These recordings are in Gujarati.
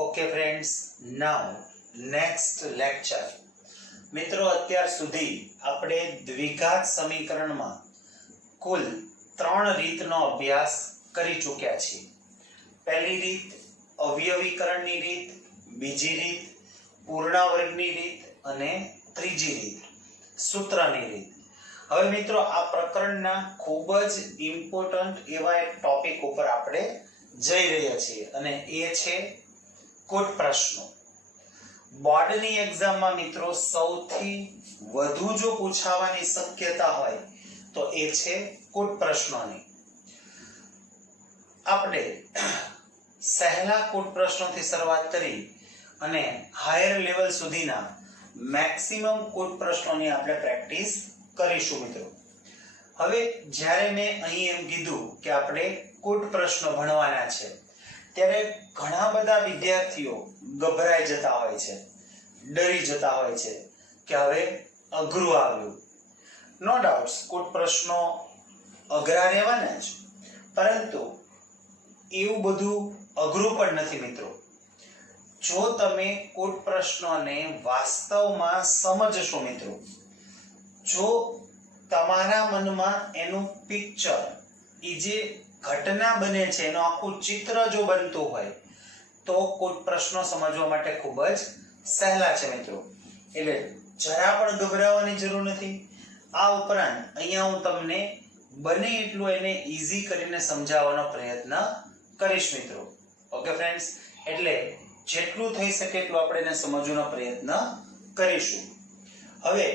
Okay friends, now next lecture. મિત્રો અત્યાર સુધી આપણે દ્વિઘાત સમીકરણમાં કુલ 3 રીતનો અભ્યાસ કરી ચૂક્યા છીએ. પહેલી રીત અવયવીકરણની રીત, બીજી રીત પૂર્ણ વર્ગની રીત અને ત્રીજી રીત સૂત્રની રીત. હવે મિત્રો આ પ્રકરણના ખૂબ જ ઇમ્પોર્ટન્ટ એવા એક ટોપિક ઉપર આપણે જઈ રહ્યા છીએ અને એ છે કુટ પ્રશ્નો. બોર્ડની એક્ઝામમાં મિત્રો સૌથી વધુ જો પૂછાવાની શક્યતા હોય તો એ છે કુટ પ્રશ્નોની. આપણે સહેલા કુટ પ્રશ્નોથી શરૂઆત કરી અને હાયર લેવલ સુધીના મેક્સિમમ કુટ પ્રશ્નોની આપણે પ્રેક્ટિસ કરીશું મિત્રો. હવે જ્યારે મેં અહીં એમ કીધું કે આપણે કુટ પ્રશ્નો ભણવાના છે ત્યારે ઘણા બધા વિદ્યાર્થીઓ ગભરાઈ જતા હોય છે, ડરી જતા હોય છે કે હવે અઘરું આવ્યું. નો ડાઉટ કુટ પ્રશ્નો અઘરા રહેવાના જ, પરંતુ એવું બધું અઘરું પણ નથી મિત્રો. જો તમે કુટ પ્રશ્નોને વાસ્તવમાં સમજશો મિત્રો, જો તમારા મનમાં એનું પિક્ચર, એ જે ઘટના બને છે એનું આખું ચિત્ર જો બનતું હોય તો કુટ પ્રશ્નો સમજવા માટે ખૂબ જ સહેલા છે મિત્રો. એટલે જરા પણ ગભરાવાની જરૂર નથી. આ ઉપરાંત અહીંયા હું તમને બને એટલું એને ઈઝી કરીને સમજાવવાનો પ્રયત્ન કરીશ મિત્રો. ઓકે ફ્રેન્ડ્સ, એટલે જેટલું થઈ શકે એટલું આપણે એને સમજવાનો પ્રયત્ન કરીશું. હવે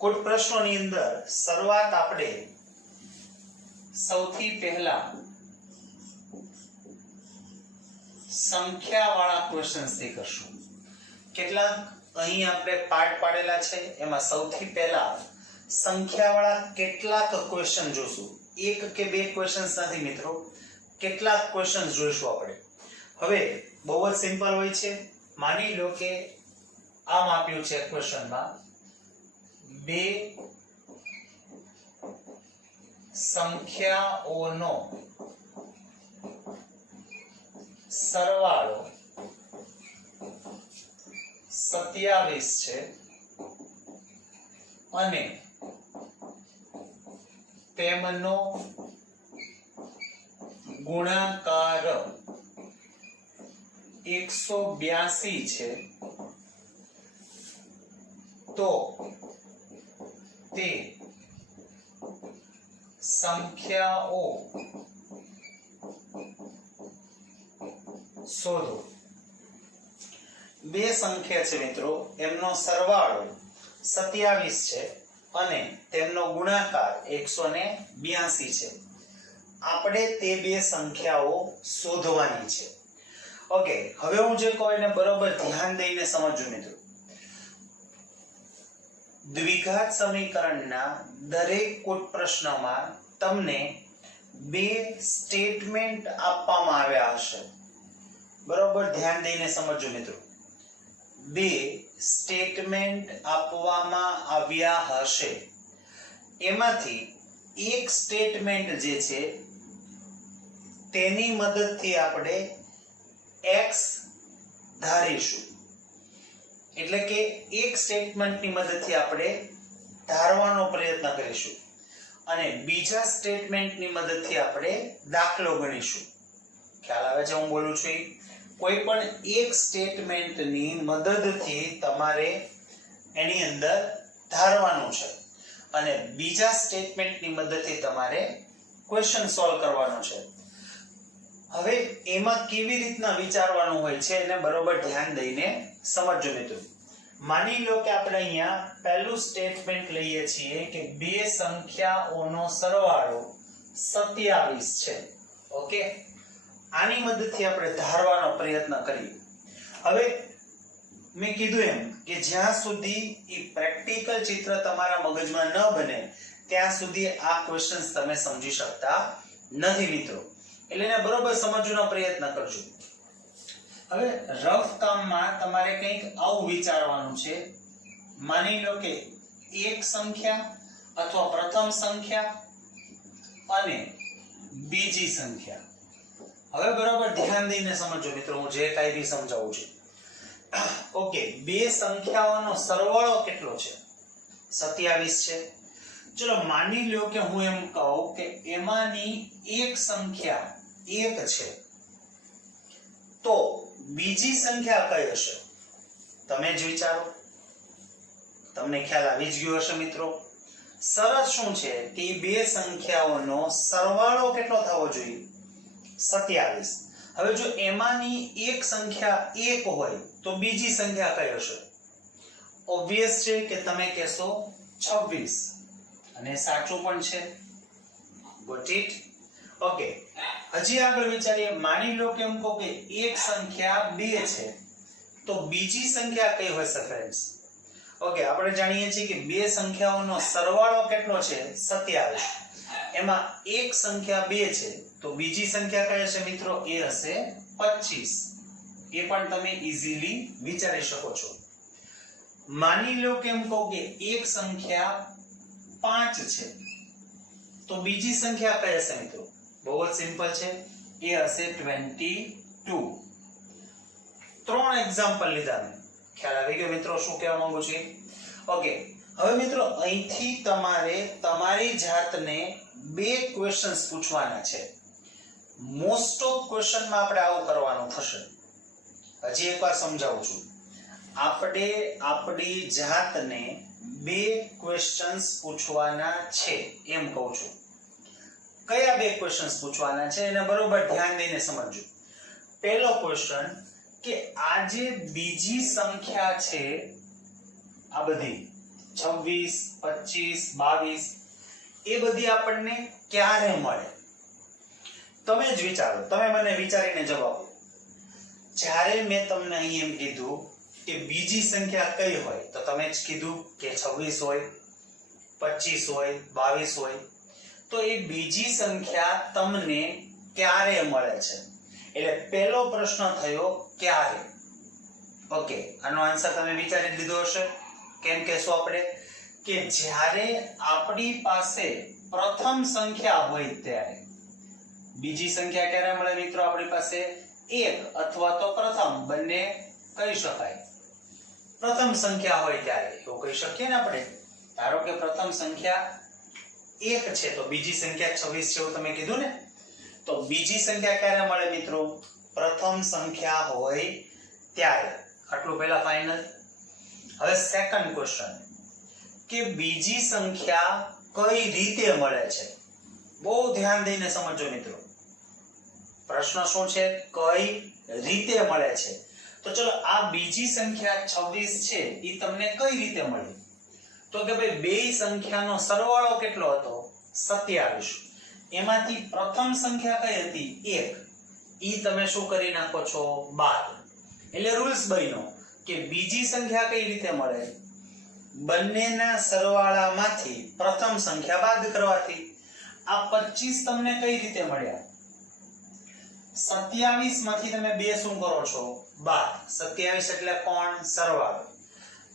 કુટ પ્રશ્નોની અંદર શરૂઆત આપણે સૌથી પહેલા સંખ્યાવાળા ક્વેશ્ચન્સ થી કરશું. કેટલાક અહીં આપણે પાર્ટ પાડેલા છે, એમાં સૌથી પહેલા સંખ્યાવાળા કેટલાક ક્વેશ્ચન જોશું. એક કે બે ક્વેશ્ચન્સ નથી મિત્રો, કેટલાક ક્વેશ્ચન્સ જોઈશું આપણે. હવે બહુ જ સિમ્પલ હોય છે. માની લો કે આમ આપ્યું છે ક્વેશ્ચનમાં બે સંખ્યાઓનો સરવાળો 27 છે અને તેમનો ગુણાકાર 182 છે, તો તે સંખ્યાઓ શોધો. બે સંખ્યા છે મિત્રો, એમનો સરવાળો 27 છે અને તેમનો ગુણાકાર 182 છે. આપણે તે બે સંખ્યાઓ શોધવાની છે. ઓકે, હવે હું જે કહું એને બરોબર ધ્યાન દઈને સમજજો મિત્રો. દ્વિઘાત સમીકરણના દરેક કુટ પ્રશ્નમાં તમને બે સ્ટેટમેન્ટ આપવામાં આવ્યા હશે. બરોબર ધ્યાન દઈને સમજજો મિત્રો. બે સ્ટેટમેન્ટ આપવામાં આવ્યા હશે. એમાંથી એક સ્ટેટમેન્ટ જે છે તેની મદદથી આપણે x ધારીશું. એટલે કે એક સ્ટેટમેન્ટની મદદથી આપણે ધારવાનો પ્રયત્ન કરીશું અને બીજા સ્ટેટમેન્ટની મદદથી આપણે દાખલો ગણીશું. ખ્યાલ આવે છે હું બોલું છું? કોઈ પણ એક સ્ટેટમેન્ટની મદદથી તમારે એની અંદર ધારવાનું છે અને બીજા સ્ટેટમેન્ટની મદદથી તમારે ક્વેશ્ચન સોલ્વ કરવાનો છે. હવે એમાં કેવી રીતના વિચારવાનું હોય છે એને બરોબર ધ્યાન દઈને સમજજો મિત્રો. માની લો કે આપણે અહીંયા પહેલું સ્ટેટમેન્ટ લઈએ છીએ કે બે સંખ્યાઓનો સરવાળો 27 છે. ઓકે, આની મદદથી આપણે ધારવાનો પ્રયત્ન કરીએ. હવે મેં કીધું એમ કે જ્યાં સુધી એ પ્રેક્ટિકલ ચિત્ર તમારા મગજમાં ન બને ત્યાં સુધી આ ક્વેશ્ચન્સ તમે સમજી શકતા નથી મિત્રો. એટલે એને બરોબર સમજવાનો પ્રયત્ન કરજો. હવે રફ કામમાં તમારે કંઈક આવું વિચારવાનું છે. માની લો કે એક સંખ્યા અથવા પ્રથમ સંખ્યા અને બીજી સંખ્યા હવે બરાબર ધ્યાન દઈને સમજો મિત્રો, હું જે કાંઈ બી સમજાવું છું. ઓકે, બે સંખ્યાઓનો સરવાળો કેટલો છે? 27 છે. ચલો માની લો કે હું એમ કહું કે એમાંની એક સંખ્યા 1 છે, તો બીજી સંખ્યા કઈ હશે? તમે જ વિચારો, તમને ખ્યાલ આવી જ ગયો હશે મિત્રો. શરત શું છે કે બે સંખ્યાઓનો સરવાળો કેટલો થવો જોઈએ? 27. હવે જો એમાંની એક સંખ્યા 1 હોય તો બીજી સંખ્યા કઈ હશે? ઓબ્વિયસ છે કે તમે કહેશો 26, અને સાચું પણ છે. Got it? ઓકે, હજી આગળ વિચારીએ. માની લો કે એમ કહો કે એક સંખ્યા 2 છે, તો બીજી સંખ્યા કઈ હોય છે ફ્રેન્ડ્સ? ઓકે, આપણે જાણીએ છીએ કે બે સંખ્યાઓનો સરવાળો કેટલો છે? 27. એમાં એક સંખ્યા 2 છે, તો બીજી સંખ્યા કઈ હશે મિત્રો? એ હશે 25. એ પણ તમે ઈઝીલી વિચારી શકો છો. માની લો કે એમ કહો કે એક સંખ્યા 5 છે, તો બીજી સંખ્યા કઈ હશે મિત્રો? બહુ જ સિમ્પલ છે, એ હશે 22. 3 એક્ઝામ્પલ લીધા મેં. ખ્યાલ આવી ગયો મિત્રો શું કહેવા માંગુ છું? ઓકે, હવે મિત્રો અહીંથી તમારે તમારી જાતને બે ક્વેશ્ચન્સ પૂછવાના છે. મોસ્ટ ઓફ ક્વેશ્ચનમાં આપણે આવું કરવાનું થશે. હજી એકવાર સમજાવું છું. આપણે આપણી જાતને બે ક્વેશ્ચન્સ પૂછવાના છે એમ કહું છું. કયા બે ક્વેશ્ચન્સ પૂછવાના છે એને બરોબર ધ્યાન દઈને સમજજો. પહેલો ક્વેશ્ચન કે આ જે બીજી સંખ્યા છે, આ બધી 26, 25, 22, એ બધી આપણને ક્યારે મળે? તમે જ વિચારો, તમે મને વિચારીને જવાબ આપો. જ્યારે મેં તમને અહીં એમ કીધું કે બીજી સંખ્યા કઈ હોય, તો તમે જ કીધું કે 26 હોય, 25 હોય, 22 હોય. તો એ બીજી સંખ્યા તમને ક્યારે મળે છે? એટલે પહેલો પ્રશ્ન થયો ક્યારે. ઓકે, આનો આન્સર તમે વિચારી લીધો હશે. કેમ કહેશો આપણે? કે જ્યારે આપણી પાસે પ્રથમ સંખ્યા હોય ત્યારે. બીજી સંખ્યા ક્યારે મળે મિત્રો? આપણી પાસે 1 અથવા તો પ્રથમ, બંને કહી શકાય. પ્રથમ સંખ્યા હોય ત્યારે એવું કહી શકીએ ને આપણે. ધારો કે પ્રથમ સંખ્યા 1 છે, તો બીજી સંખ્યા 26 છે એવું તમે કીધું ને. તો બીજી સંખ્યા ક્યારે મળે મિત્રો? પ્રથમ સંખ્યા હોય ત્યારે. આટલું પહેલા ફાઇનલ. હવે સેકન્ડ ક્વેશ્ચન કે બીજી સંખ્યા કઈ રીતે મળે છે? બહુ ધ્યાન દઈને સમજો મિત્રો. પ્રશ્ન શું છે? કઈ રીતે મળે છે? તો ચલો આ બીજી સંખ્યા 26 છે, એ તમને કઈ રીતે મળી? તો કે ભાઈ બે સંખ્યાનો સરવાળો કેટલો હતો? 27. એમાંથી પ્રથમ સંખ્યા કઈ હતી? 1. ઈ તમે શું કરી નાખો છો? બાદ. એટલે રૂલ્સ બન્યો કે બીજી સંખ્યા કઈ રીતે મળે? બંનેના સરવાળામાંથી પ્રથમ સંખ્યા બાદ કરવાથી. આ 25 તમને કઈ રીતે મળ્યા? 27 માંથી તમે બે શું કરો છો? બાદ. 27 એટલે કોણ? સરવાળો.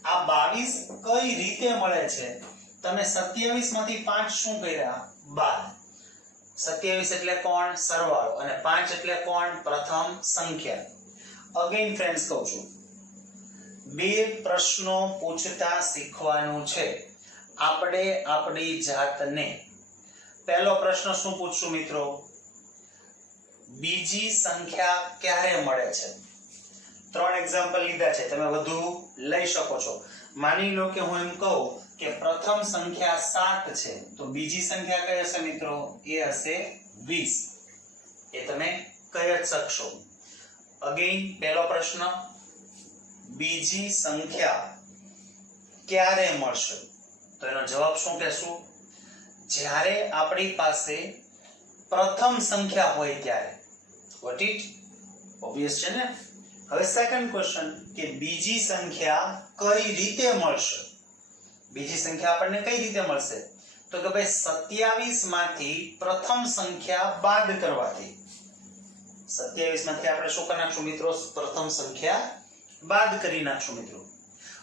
આ 22 કઈ રીતે મળે છે? તમે 27 માંથી 5 શું કર્યા? બાદ. 27 એટલે કોણ? સરવાળો. અને 5 એટલે કોણ? પ્રથમ સંખ્યા. અગેન ફ્રેન્ડ્સ કહું છું, બે પ્રશ્નો પૂછતા શીખવાનું છે આપણે આપણી જાતને. પહેલો પ્રશ્ન શું પૂછશું મિત્રો? બીજી સંખ્યા ક્યારે મળે છે? 3 એક્ઝામ્પલ લીધા છે, તમે વધુ લઈ શકો છો. માની લો કે હું એમ કહું કે પ્રથમ સંખ્યા 7 છે, તો બીજી સંખ્યા કઈ હશે મિત્રો? એ હશે 20. એ તમે કહી જ શકશો. અગેન પહેલો પ્રશ્ન, બીજી સંખ્યા ક્યારે મળશે? તો એનો જવાબ શું કહેશું? જ્યારે આપણી પાસે પ્રથમ સંખ્યા હોય ત્યારે. What it? ઓબ્વિયસ છે ને. હવે સેકન્ડ ક્વેશ્ચન કે બીજી સંખ્યા કઈ રીતે મળશે? બીજી સંખ્યા આપણને કઈ રીતે મળશે? તો કે ભાઈ 27 માંથી પ્રથમ સંખ્યા બાદ કરવાથી. 27 માંથી આપણે શું કરી નાખશું મિત્રો? પ્રથમ સંખ્યા બાદ કરી નાખશું મિત્રો.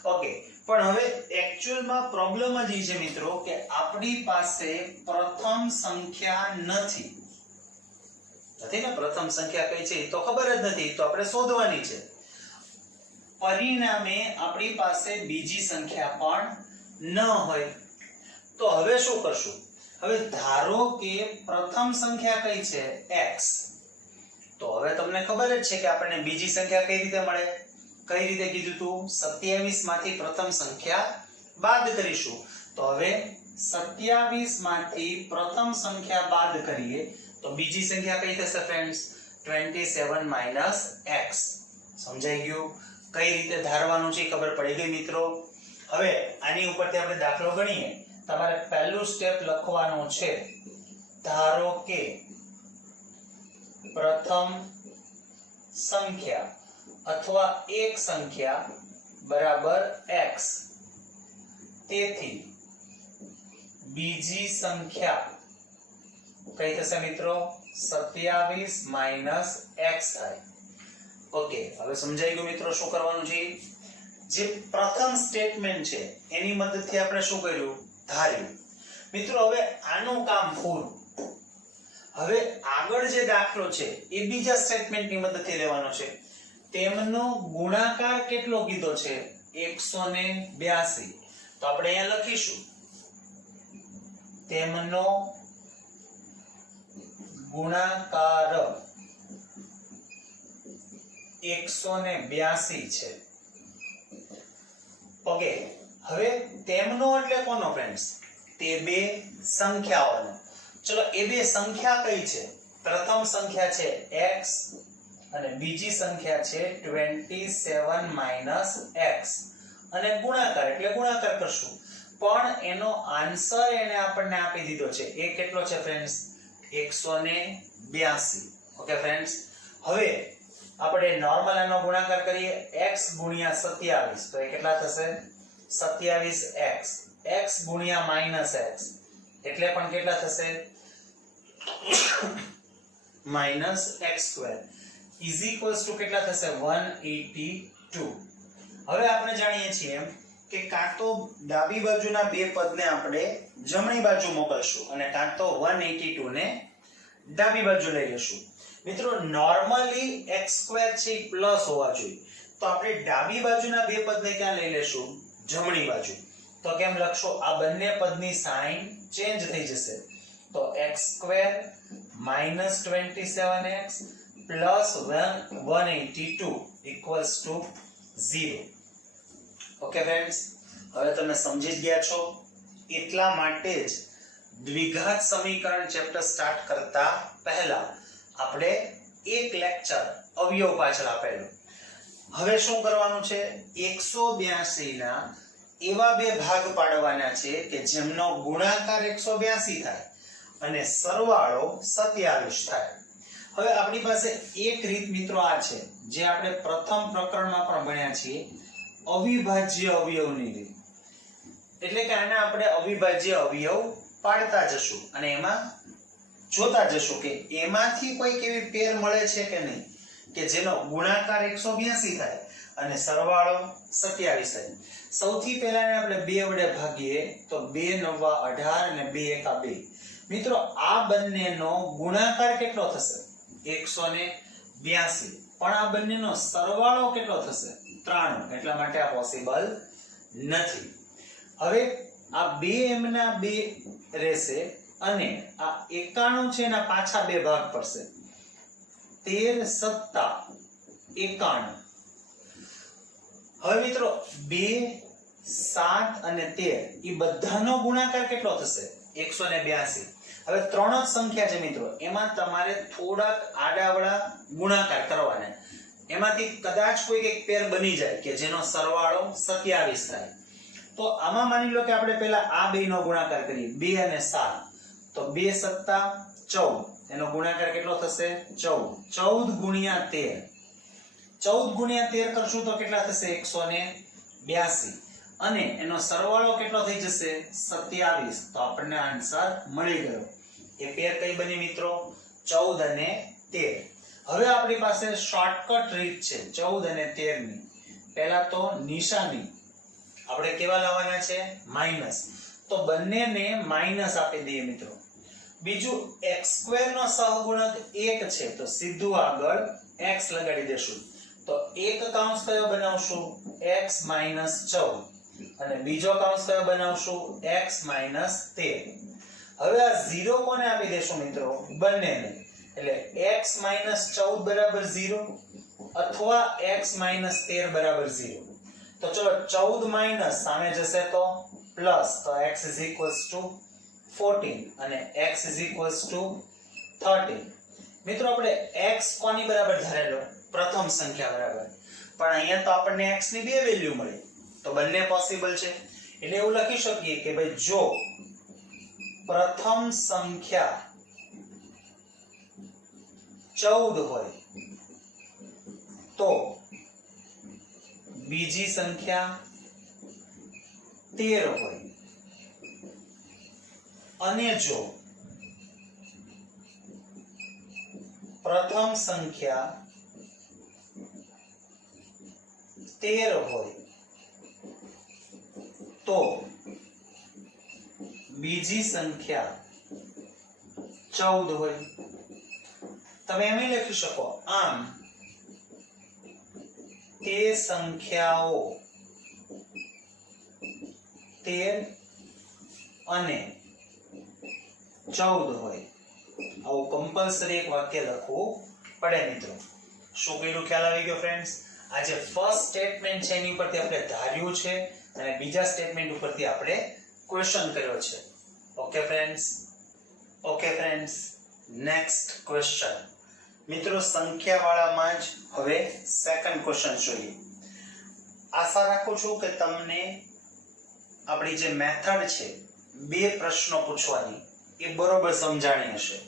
ઓકે, પણ હવે એક્ચ્યુઅલમાં પ્રોબ્લેમ જ છે મિત્રો કે આપણી પાસે પ્રથમ સંખ્યા નથી. નથી ને, પ્રથમ સંખ્યા કઈ છે એ તો ખબર જ નથી, તો આપણે શોધવાની છે. પરિણામે આપણી પાસે બીજી સંખ્યા પણ ન હોય. તો હવે શું કરશું? હવે ધારો કે પ્રથમ સંખ્યા કઈ છે? x. તો હવે તમને ખબર જ છે કે આપણને બીજી સંખ્યા કઈ રીતે મળે? કઈ રીતે કીધું તું? 27 માંથી પ્રથમ સંખ્યા બાદ કરીશું. તો હવે 27 માંથી પ્રથમ સંખ્યા બાદ કરીએ તો બીજી સંખ્યા કઈ થશે ફ્રેન્ડ્સ? 27 - x. સમજાઈ ગયું? કઈ રીતે ધારવાનું છે ખબર પડી ગઈ મિત્રો? હવે આની ઉપરથી આપણે દાખલો ગણીએ. તમારે પહેલું સ્ટેપ લખવાનું છે. ધારો કે પ્રથમ સંખ્યા અથવા એક સંખ્યા બરાબર x, તેથી બીજી સંખ્યા કઈ થશે મિત્રો? 27 - x થાય. ઓકે, હવે સમજાઈ ગયું મિત્રો શું કરવાનું છે? જે પ્રથમ સ્ટેટમેન્ટ છે એની મદદથી આપણે શું કર્યું? ધાર્યું. મિત્રો હવે આનું કામ પૂરું. હવે આગળ જે દાખલો છે એ બીજા સ્ટેટમેન્ટની મદદથી લેવાનો છે. તેમનો ગુણાકાર કેટલો કીધો છે? 182. તો આપણે અહીંયા લખીશું તેમનો ગુણાકાર 182 છે. ઓકે, હવે તેમનો એટલે કોનો ફ્રેન્ડ્સ? તે બે સંખ્યાઓનો. ચલો, એ બે સંખ્યા કઈ છે? પ્રથમ સંખ્યા છે x અને બીજી સંખ્યા છે 27 - x, અને ગુણાકાર એટલે ગુણાકાર કરશું. પણ એનો આન્સર એને આપણને આપી દીધો છે. એ કેટલો છે ફ્રેન્ડ્સ? 182. ઓકે ફ્રેન્ડ્સ, હવે આપણે નોર્મલ આનો ગુણાકાર કરીએ. x * 27 તો એ કેટલા થશે? 27x. x * -x એટલે પણ કેટલા થશે? -x² = કેટલા થશે? 182. હવે આપણે જાણીએ છીએ કે કાં તો ડાબી બાજુના બે પદને આપણે જમણી બાજુ મોકલશું અને કાં તો 182 ને ડાબી બાજુ લઈ લેશું. મિત્રો નોર્મલી x² છે પ્લસ હોવા જોઈએ, તો આપણે ડાબી બાજુના બે પદને ક્યાં લઈ લેશું? જમણી બાજુ. તો કેમ લખશો? આ બંને પદની સાઇન ચેન્જ થઈ જશે. તો x² - 27x + 182 = 0. ઓકે ફ્રેન્ડ્સ, હવે તમે સમજી ગયા છો. એટલા માટે જ દ્વિઘાત સમીકરણ ચેપ્ટર સ્ટાર્ટ કરતા પહેલા આપણે એક લેક્ચર અવયવ પાછળ આપેલો. હવે શું કરવાનું છે? 182 ના એવા બે ભાગ પાડવાના છે કે જેમનો ગુણાકાર 182 થાય અને સરવાળો 27 થાય. હવે આપણી પાસે એક રીત મિત્રો આ છે જે આપણે પ્રથમ પ્રકરણમાં પણ ભણ્યા છીએ, અવિભાજ્ય અવયવની રીત. એટલે કે આને આપણે અવિભાજ્ય અવયવ પાડતા જશું અને એમાં જોતા જશું કે એમાંથી કોઈ એવી પેર મળે છે કે નહીં કે જેનો ગુણાકાર 182 થાય અને સરવાળો 27 થાય. સૌથી પહેલા આપણે 2 વડે ભાગીએ તો 2 × 9 = 18 અને 2 × 1 = 2. મિત્રો આ બંનેનો ગુણાકાર કેટલો થશે? 182. પણ આ બંનેનો સરવાળો કેટલો થશે? 93. એટલા માટે આ પોસિબલ નથી. હવે આ 2 એમના 2 રહેશે અને આ 91 છે એના પાછા બે ભાગ પડશે. 13 × 7 = 91. હવે મિત્રો 2, 7 અને 13 એ બધાનો ગુણાકાર કેટલો થશે? 182. હવે ત્રણ જ સંખ્યા છે મિત્રો, એમાં તમારે થોડાક આડાવડા ગુણાકાર કરવાના. એમાંથી કદાચ કોઈ એક પેર બની જાય કે જેનો સરવાળો 27 થાય. તો આમાં માની લો કે આપણે પહેલા આ બેનો ગુણાકાર કરીએ, 2 અને 7. તો 2 × 7 = 14. એનો ગુણાકાર કેટલો થશે? 14. 14 × 13. 14 × 13 કરશું તો કેટલા થશે? 182. અને એનો સરવાળો કેટલો થઈ જશે? 27. તો આપણને આન્સર મળી ગયો. એ પેર કઈ બની મિત્રો? 14 અને 13. હવે આપણી પાસે શોર્ટકટ રીત છે 14 અને 13 ની. પહેલા તો નિશાની આપણે કેવા લાવવાના છે? માઈનસ. તો બંનેને માઈનસ આપી દઈએ મિત્રો. બીજું x² નો સહગુણક 1 છે તો સીધું આગળ x લગાડી દેશું તો એક કૌંસ કયો બનાવશું x - 14 અને બીજો કૌંસ કયો બનાવશું x - 13. હવે આ 0 કોને આપી દેશું મિત્રો બંનેને એટલે x - 14 બરાબર 0 અથવા x - 13 બરાબર 0. તો ચલો 14 માઈનસ સામે જશે તો પ્લસ તો x = 14 અને x = 13. મિત્રો આપણે x કોની બરાબર ધારેલો પ્રથમ સંખ્યા બરાબર પણ અહીંયા તો આપણને x ની બે વેલ્યુ મળી તો બંને પોસિબલ છે એટલે એવું લખી શકીએ કે ભાઈ જો પ્રથમ સંખ્યા 14 હોય તો બીજી સંખ્યા 13 હોય અને જો પ્રથમ સંખ્યા 13 હોય તો બીજી સંખ્યા 14 હોય તમે એમ લખી શકો આમ તે સંખ્યાઓ 13 અને 14 હોય આવું કમ્પલસરી એક વાક્ય લખવું પડે મિત્રો શું કર્યું ખ્યાલ આવી ગયો ફ્રેન્ડ્સ આ જે ફર્સ્ટ સ્ટેટમેન્ટ છે એની ઉપરથી આપણે ધાર્યું છે અને બીજા સ્ટેટમેન્ટ ઉપરથી આપણે ક્વેશ્ચન કર્યો છે ઓકે ફ્રેન્ડ્સ નેક્સ્ટ ક્વેશ્ચન મિત્રો સંખ્યાવાળામાં જ હવે સેકન્ડ ક્વેશ્ચન જોઈએ આશા રાખું છું કે તમને આપણી જે મેથડ છે બે પ્રશ્નો પૂછવાની એ બરોબર સમજાણી હશે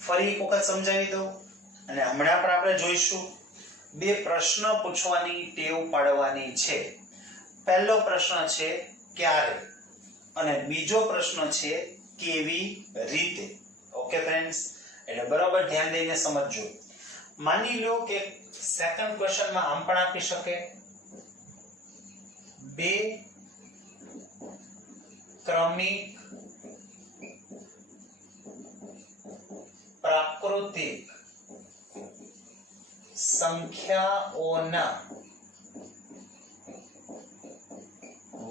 ફરી એક વખત સમજાવી દઉં અને હમણાં પણ આપણે જોઈશું બે પ્રશ્ન પૂછવાની ટેવ પાડવાની છે પહેલો પ્રશ્ન છે ક્યારે અને બીજો પ્રશ્ન છે કેવી રીતે ઓકે ફ્રેન્ડ્સ એટલે બરાબર ધ્યાન દઈને સમજજો માની લો કે સેકન્ડ ક્વેશ્ચનમાં આમ પણ આપી શકે બે ક્રમિક પ્રાકૃતિક સંખ્યાઓના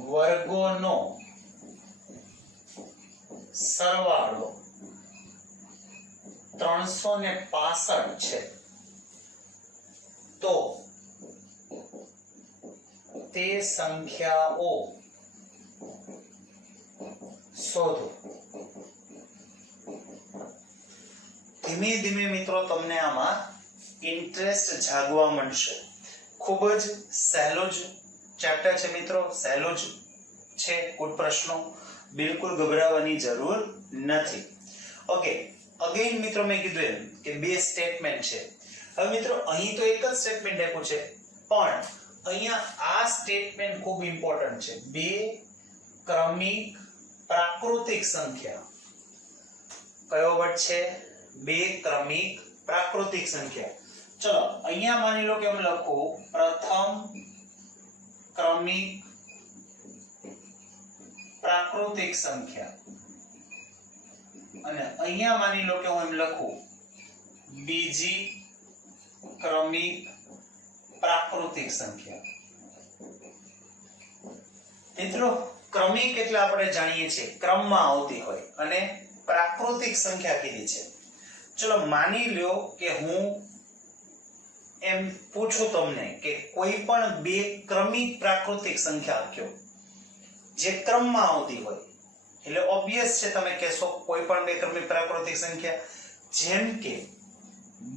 વર્ગોનો સરવાળો 365 છે તો તે સંખ્યાઓ શોધો ધીમે ધીમે મિત્રો તમને આમાં ઇન્ટરેસ્ટ જાગવા માંડશે ખૂબ જ સહેલો જ ચેપ્ટર છે મિત્રો સહેલો જ છે કુલ પ્રશ્નો બિલકુલ ગભરાવાની જરૂર નથી ઓકે અગેન મિત્રો મેં કીધું એમ કે બે સ્ટેટમેન્ટ છે હવે મિત્રો અહીં તો એક જ સ્ટેટમેન્ટ આપ્યું છે પણ અહીંયા આ સ્ટેટમેન્ટ ખૂબ ઇમ્પોર્ટન્ટ છે બે ક્રમિક પ્રાકૃતિક સંખ્યા કયો વર્ડ છે બે ક્રમિક પ્રાકૃતિક સંખ્યા ચલો અહીંયા માની લો કે હું લખું પ્રથમ ક્રમિક પ્રાકૃતિક સંખ્યા અને અહીંયા માની લો કે હું એમ લખું બીજી ક્રમિક પ્રાકૃતિક સંખ્યા મિત્રો ક્રમિક એટલે આપણે જાણીએ છીએ ક્રમમાં આવતી હોય અને પ્રાકૃતિક સંખ્યા કીધી છે ચલો માની લો કે હું એમ પૂછું તમને કે કોઈ પણ બે ક્રમિક પ્રાકૃતિક સંખ્યા આપ્યો જે ક્રમમાં આવતી હોય એટલે ઓબ્વિયસ છે તમે કહેશો કોઈ પણ બે ક્રમિક પ્રાકૃતિક સંખ્યા જેમ કે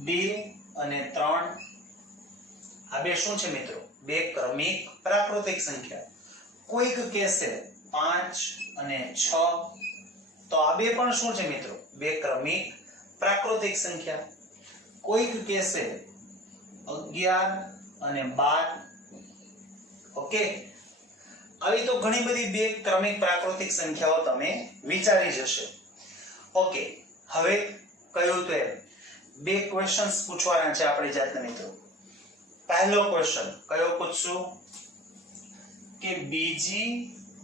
2 અને 3 આ બે શું છે મિત્રો બે ક્રમિક પ્રાકૃતિક સંખ્યા કોઈક કહેશે 5 અને 6 તો આ બે પણ શું છે મિત્રો બે ક્રમિક પ્રાકૃતિક સંખ્યા કોઈક કહેશે 11 અને 12 ઓકે આવી તો ઘણી બધી બે ક્રમિક પ્રાકૃતિક સંખ્યાઓ તમે વિચારી જશે ઓકે હવે કયું તો બે ક્વેશ્ચન્સ પૂછવાના છે આપણી જાતને મિત્રો પહેલો ક્વેશ્ચન કયો પૂછશું કે બીજી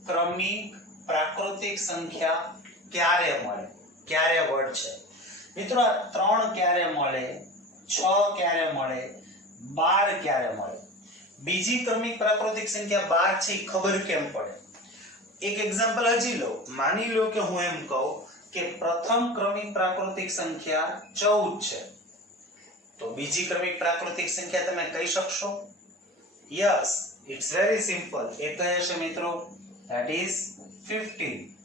ક્રમિક પ્રાકૃતિક સંખ્યા ક્યારે મળે ક્યારે વર્ડ છે મિત્રો આ 3 ક્યારે મળે 6 ક્યારે મળે 12 ક્યારે મળે બીજી ક્રમિક પ્રાકૃતિક સંખ્યા 12 છે એ ખબર કેમ પડે એક એક્ઝામ્પલ હજી લો માની લો કે હું એમ કહું કે પ્રથમ ક્રમિક પ્રાકૃતિક સંખ્યા 14 છે તો બીજી ક્રમિક પ્રાકૃતિક સંખ્યા તમે કહી શકશો યસ ઇટ્સ વેરી સિમ્પલ એ કહે છે મિત્રો that is 15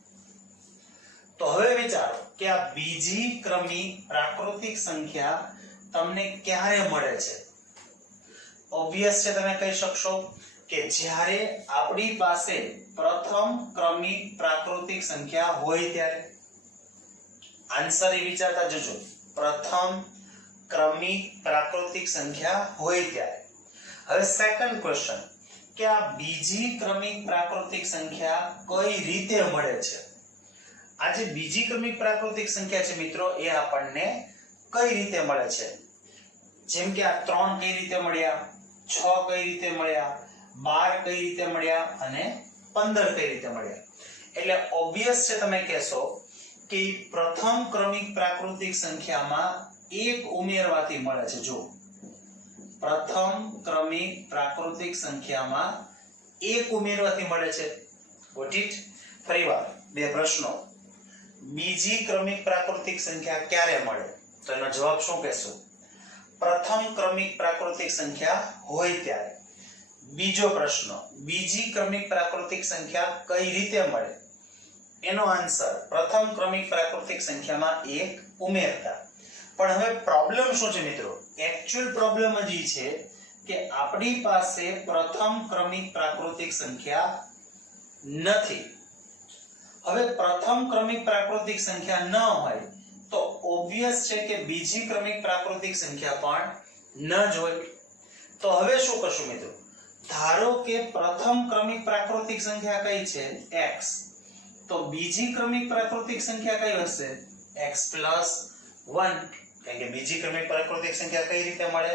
તો હવે વિચારો કે આ બીજી ક્રમિક પ્રાકૃતિક સંખ્યા તમને ક્યારે મળે છે ઓબ્વિયસ છે તમે કહી શકશો કે જ્યારે આપણી પાસે પ્રથમ ક્રમિક પ્રાકૃતિક સંખ્યા હોય ત્યારે આન્સર એ વિચારતા જજો પ્રથમ ક્રમિક પ્રાકૃતિક સંખ્યા હોય ત્યારે હવે સેકન્ડ ક્વેશ્ચન કે આ બીજી ક્રમિક પ્રાકૃતિક સંખ્યા કઈ રીતે મળે છે આ જે બીજી ક્રમિક પ્રાકૃતિક સંખ્યા છે મિત્રો એ આપણને કઈ રીતે મળે છે જેમ કે આ 3 કઈ રીતે મળ્યા 6 કઈ રીતે મળ્યા 12 કઈ રીતે મળ્યા અને 15 કઈ રીતે મળ્યા એટલે ઓબ્વિયસ છે તમે કહેશો કે પ્રથમ ક્રમિક પ્રાકૃતિક સંખ્યામાં 1 ઉમેરવાથી મળે છે જો પ્રથમ ક્રમિક પ્રાકૃતિક સંખ્યામાં 1 ઉમેરવાથી મળે છે ગોટ ઇટ ફરીવાર બે પ્રશ્નો બીજી ક્રમિક પ્રાકૃતિક સંખ્યા ક્યારે મળે તો એનો જવાબ શું કહેશો પ્રથમ ક્રમિક પ્રાકૃતિક સંખ્યા હોય ત્યારે બીજો પ્રશ્ન બીજી ક્રમિક પ્રાકૃતિક સંખ્યા કઈ રીતે મળે એનો આન્સર પ્રથમ ક્રમિક પ્રાકૃતિક સંખ્યામાં 1 ઉમેરતા પણ હવે પ્રોબ્લેમ શું છે મિત્રો એક્ચ્યુઅલ પ્રોબ્લેમ જ છે કે આપણી પાસે પ્રથમ ક્રમિક પ્રાકૃતિક સંખ્યા નથી હવે પ્રથમ ક્રમિક પ્રાકૃતિક સંખ્યા ન હોય તો ઓબ્વિયસ છે કે બીજી ક્રમિક પ્રાકૃતિક સંખ્યા પણ ન જ હોય તો હવે શું કરશું મિત્રો ધારો કે પ્રથમ ક્રમિક પ્રાકૃતિક સંખ્યા કઈ છે x તો બીજી ક્રમિક પ્રાકૃતિક સંખ્યા કઈ હશે x + 1 કારણ કે બીજી ક્રમિક પ્રાકૃતિક સંખ્યા કઈ રીતે મળે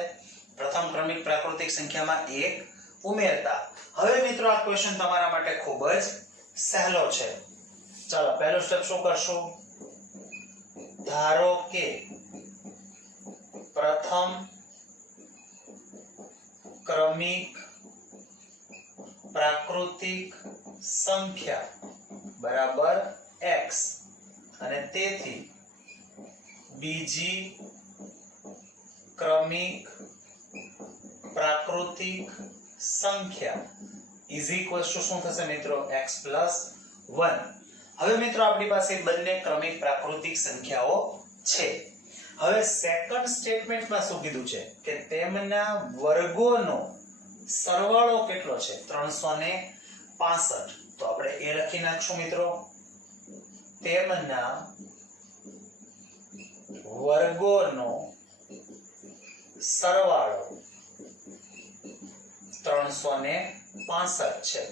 પ્રથમ ક્રમિક પ્રાકૃતિક સંખ્યામાં 1 ઉમેરતા હવે મિત્રો આ ક્વેશ્ચન તમારા માટે ખૂબ જ સહેલો છે ચાલો પહેલો સ્ટેપ શું કરશું ધારો કે પ્રથમ ક્રમિક પ્રાકૃતિક સંખ્યા બરાબર x અને તેથી બીજી ક્રમિક પ્રાકૃતિક સંખ્યા ઇઝ ઇક્વલ ટુ શું થશે મિત્રો x + 1 હવે મિત્રો આપણી પાસે બંને ક્રમિક પ્રાકૃતિક સંખ્યાઓ છે હવે સેકન્ડ સ્ટેટમેન્ટમાં શું કીધું છે કે તેમના વર્ગોનો સરવાળો કેટલો છે 365 તો આપણે એ લખી નાખશું મિત્રો તેમના વર્ગોનો સરવાળો 365 છે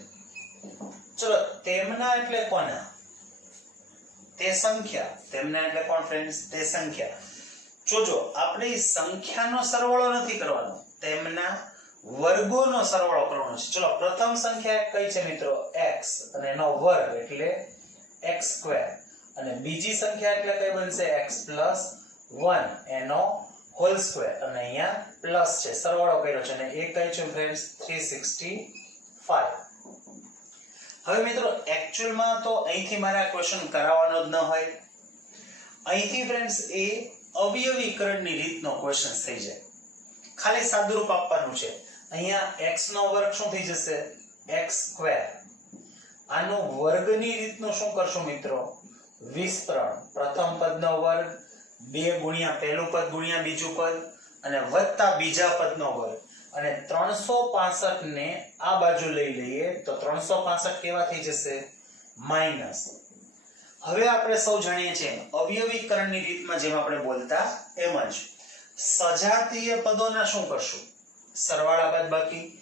ચલો તેમના એટલે કોના તે સંખ્યા તેમના એટલે કોણ ફ્રેન્ડ્સ તે સંખ્યા જોજો આપણે સંખ્યાનો સરવાળો નથી કરવાનો તેમના વર્ગોનો સરવાળો કરવાનો છે ચલો પ્રથમ સંખ્યા કઈ છે મિત્રો x અને એનો વર્ગ એટલે x² અને બીજી સંખ્યા એટલે કઈ બનશે x + 1 એનો હોલ સ્ક્વેર અને અહીંયા પ્લસ છે સરવાળો કર્યો છે અને એ કઈ છે ફ્રેન્ડ્સ 365 હવે મિત્રો એક્ચ્યુઅલમાં તો અહીંથી મારા ક્વેશ્ચન કરાવવાનો જ ન હોય અહીંથી ફ્રેન્ડ્સ એ અવયવીકરણની રીતનો ક્વેશ્ચન થઈ જાય ખાલી સાદુરૂપ આપવાનું છે અહીંયા x નો વર્ગ શું થઈ જશે x² આનો વર્ગની રીતનો શું કરશું મિત્રો વિસ્તરણ પ્રથમ પદનો વર્ગ 2 ગુણ્યા પહેલું પદ ગુણ્યા બીજું પદ અને વત્તા બીજા પદનો વર્ગ અને 365 ને આ બાજુ લઈ લઈએ તો 365 કેવા થઈ જશે માઈનસ હવે આપણે સૌ જાણીએ છીએ અવયવીકરણની રીતમાં જેમ આપણે બોલતા એમ જ સજાતીય પદોના શું કરશું સરવાળા બાદબાકી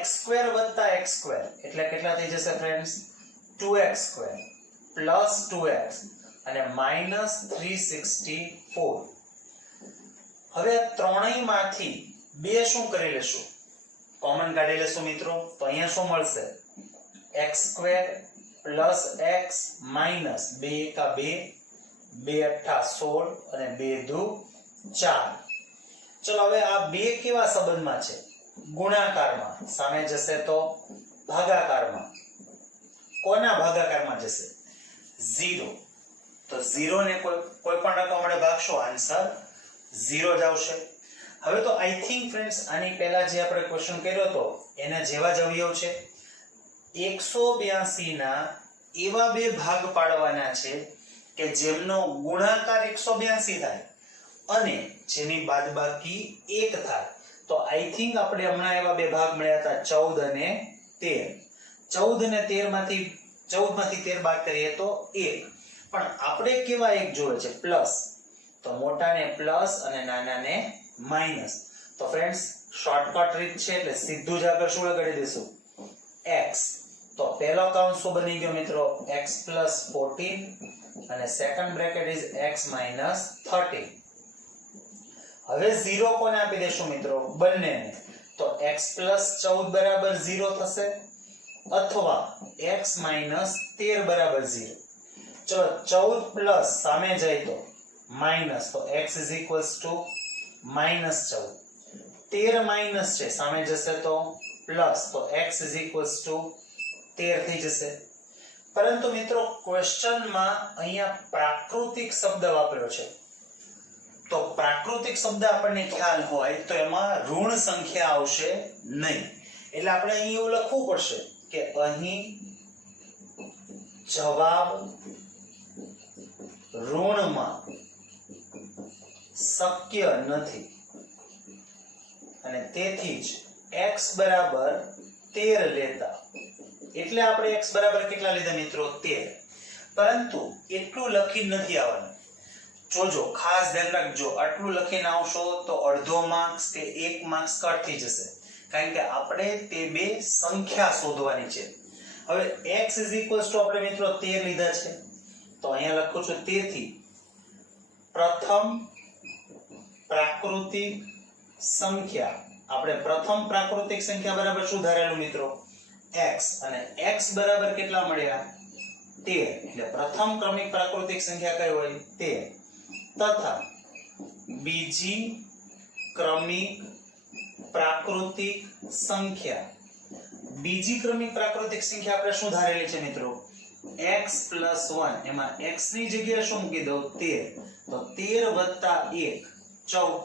x² + x² એટલે કેટલા થઈ જશે ફ્રેન્ડ્સ 2x² + 2x અને -364 હવે આ ત્રણેયમાંથી બે શું કરી લેશું કોમન કાઢી લેશું મિત્રો તો અહીંયા શું મળશે x² + x - 2 * 2 2 અઠ્ઠા 16 અને 2 દુ 4. ચલો હવે આ બે કેવા સંબંધમાં છે? ગુણાકારમાં. સામે જશે તો ભાગાકારમાં. કોના ભાગાકારમાં જશે? 0. તો 0 ને કોઈ પણ રકમ વડે ભાગશો, આન્સર 0 જ આવશે. હવે તો આઈ થિંક ફ્રેન્ડ્સ આની પહેલા જે આપણે ક્વેશ્ચન કર્યો હતો એના જેવા જ અવયવ છે. 182 ના એવા બે ભાગ પાડવાના છે કે જેમનો ગુણાકાર 182 થાય અને જેની બાદબાકી 1 થાય. તો આઈ થિંક આપણે હમણાં એવા બે ભાગ મળ્યા હતા 14 અને 13. 14 અને 13 માંથી 13 બાદ કરીએ તો 1. પણ આપણે કેવા એક જોવે છે? પ્લસ. તો મોટાને પ્લસ અને નાનાને માઈનસ. તો ફ્રેન્ડ્સ શોર્ટકટ રીત છે એટલે સીધું જ આગળ શું લગાડી દઈશું? x. તો પહેલો કૌંસ શું બની ગયો મિત્રો? x + 14 અને સેકન્ડ બ્રેકેટ ઇઝ x - 13. હવે 0 કોને આપી દેશું મિત્રો? બંનેને. તો x + 14 બરાબર 0 થશે અથવા x - 13 બરાબર 0. ચલો 14 પ્લસ સામે જાય તો માઈનસ, તો x = -14. 13 માઈનસ છે, સામે જશે તો પ્લસ, તો x = 13 થઈ જશે. પરંતુ મિત્રો ક્વેશ્ચનમાં અહીંયા પ્રાકૃતિક શબ્દ વાપર્યો છે. તો પ્રાકૃતિક શબ્દ આપણને ખ્યાલ હોય તો એમાં ઋણ સંખ્યા આવશે નહીં. એટલે આપણે અહીં એવું લખવું પડશે કે અહીં જવાબ ઋણમાં શક્ય નથી અને તેથી જ x બરાબર 13 લેતા. એટલે આપણે x બરાબર કેટલા લીધા મિત્રો? 13. પરંતુ એટલું લખી નથી આવવાનું. જોજો, ખાસ ધ્યાન રાખજો, આટલું લખીને આવશો તો અડધો માર્ક્સ કે 1 માર્ક્સ કટ થઈ જશે. કારણ કે આપણે તે બે સંખ્યા શોધવાની છે. હવે x આપણે મિત્રો 13 લીધા છે તો અહીંયા લખું છું તેથી પ્રથમ પ્રાકૃતિક સંખ્યા. આપણે પ્રથમ પ્રાકૃતિક સંખ્યા બરાબર શું ધારેલું મિત્રો? x. અને x બરાબર કેટલા મળ્યા? 13. એટલે પ્રથમ ક્રમિક પ્રાકૃતિક સંખ્યા કઈ હોય? 13. તથા બીજી ક્રમિક પ્રાકૃતિક સંખ્યા. બીજી ક્રમિક પ્રાકૃતિક સંખ્યા આપણે શું ધારેલી છે મિત્રો? x + 1. એમાં x ની જગ્યાએ શું મૂકી દઉં? 13. તો 13 + 1 14.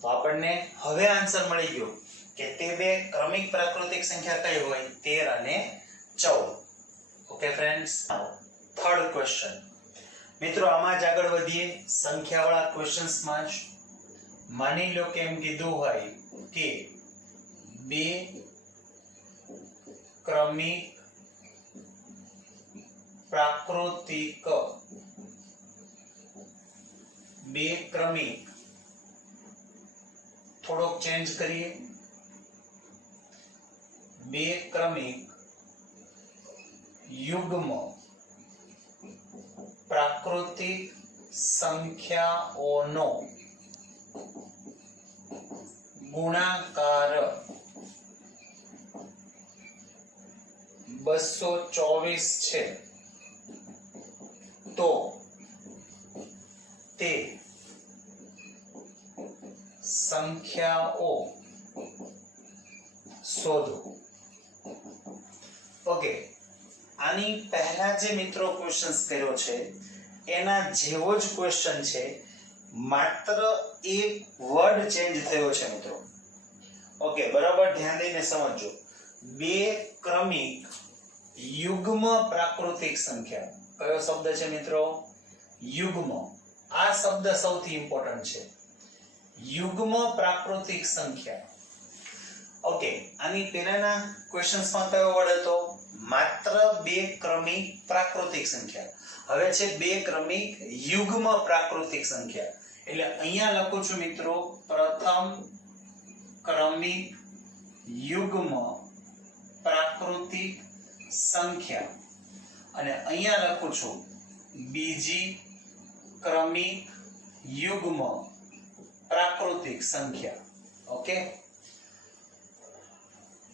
તો આપણને હવે આન્સર મળી ગયો કે તે બે ક્રમિક પ્રાકૃતિક સંખ્યા કઈ હોય? 13 અને 14. Okay friends, third question. મિત્રો આમાં જ આગળ વધીએ સંખ્યાવાળા ક્વેશ્ચન્સમાં જ. માની લો કે એમ કીધું હોય કે બે ક્રમિક પ્રાકૃતિક થોડોક ચેન્જ કરીએ. બે ક્રમિક યુગ્મ પ્રાકૃતિક સંખ્યાઓનો ગુણાકાર 224 છે તો તે સંખ્યાઓ શોધો. ઓકે, આની પહેલા જે મિત્રો ક્વેશ્ચન્સ કર્યો છે એના જેવો જ ક્વેશ્ચન છે, માત્ર એક વર્ડ ચેન્જ થયો છે મિત્રો. ઓકે, બરાબર ધ્યાન દઈને સમજજો. બે ક્રમિક યુગ્મ પ્રાકૃતિક સંખ્યા. કયો શબ્દ છે મિત્રો? યુગ્મ. આ શબ્દ સૌથી ઇમ્પોર્ટન્ટ છે. યુગ્મ પ્રાકૃતિક સંખ્યા. ઓકે, આની પહેલાના ક્વેશ્ચન્સમાં કયો વર્ડ હતો? માત્ર બે ક્રમિક પ્રાકૃતિક સંખ્યા. હવે છે બે ક્રમિક યુગ્મ પ્રાકૃતિક સંખ્યા. એટલે અહીંયા લખું છું મિત્રો પ્રથમ ક્રમિક યુગ્મ પ્રાકૃતિક સંખ્યા અને અહીંયા લખું છું બીજી ક્રમિક યુગ્મ પ્રાકૃતિક સંખ્યા. ઓકે,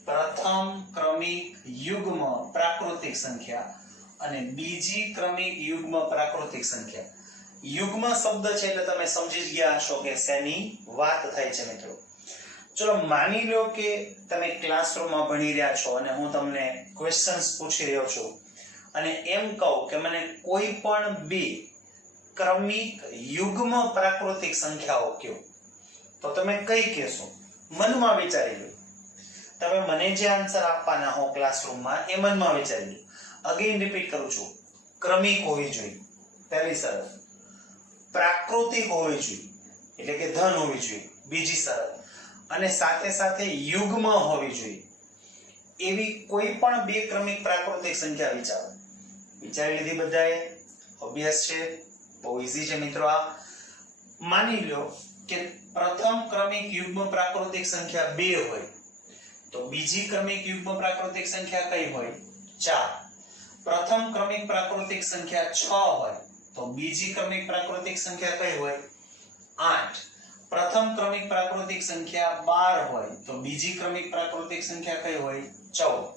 પ્રથમ ક્રમિક યુગ્મ પ્રાકૃતિક સંખ્યા અને બીજી ક્રમિક યુગ્મ પ્રાકૃતિક સંખ્યા. યુગ્મ શબ્દ છે એટલે તમે સમજી જ ગયા હશો કે શેની વાત થાય છે મિત્રો. ચલો માની લો કે તમે ક્લાસરૂમમાં ભણી રહ્યા છો અને હું તમને ક્વેશ્ચન્સ પૂછી રહ્યો છું અને એમ કહું કે મને કોઈ પણ બે ક્રમિક યુગ્મ પ્રાકૃતિક સંખ્યાઓ કહો, તો તમે કઈ કહેશો? મનમાં વિચારી લો. તમે મને જે આન્સર આપવાના હો ક્લાસરૂમમાં એ મનમાં વિચારી લો. અગેન રિપીટ કરું છું, ક્રમિક હોવી જોઈએ પહેલી શરત, પ્રાકૃતિક હોવી જોઈએ એટલે કે ધન હોવી જોઈએ બીજી શરત, અને સાથે સાથે યુગ્મ હોવી જોઈએ. એવી કોઈ પણ બે ક્રમિક પ્રાકૃતિક સંખ્યા વિચારો. વિચારી લીધી બધાએ? ઓબ્વિયસ છે, બહુ ઈઝી છે મિત્રો. આ માની લો કે પ્રથમ ક્રમિક યુગ્મ પ્રાકૃતિક સંખ્યા 2 હોય તો બીજી ક્રમિક યુગ્મ પ્રાકૃતિક સંખ્યા કઈ હોય? 4. પ્રથમ ક્રમિક પ્રાકૃતિક સંખ્યા 6 હોય તો બીજી ક્રમિક પ્રાકૃતિક સંખ્યા કઈ હોય? 8. પ્રથમ ક્રમિક પ્રાકૃતિક સંખ્યા 12 હોય તો બીજી ક્રમિક પ્રાકૃતિક સંખ્યા કઈ હોય? 14.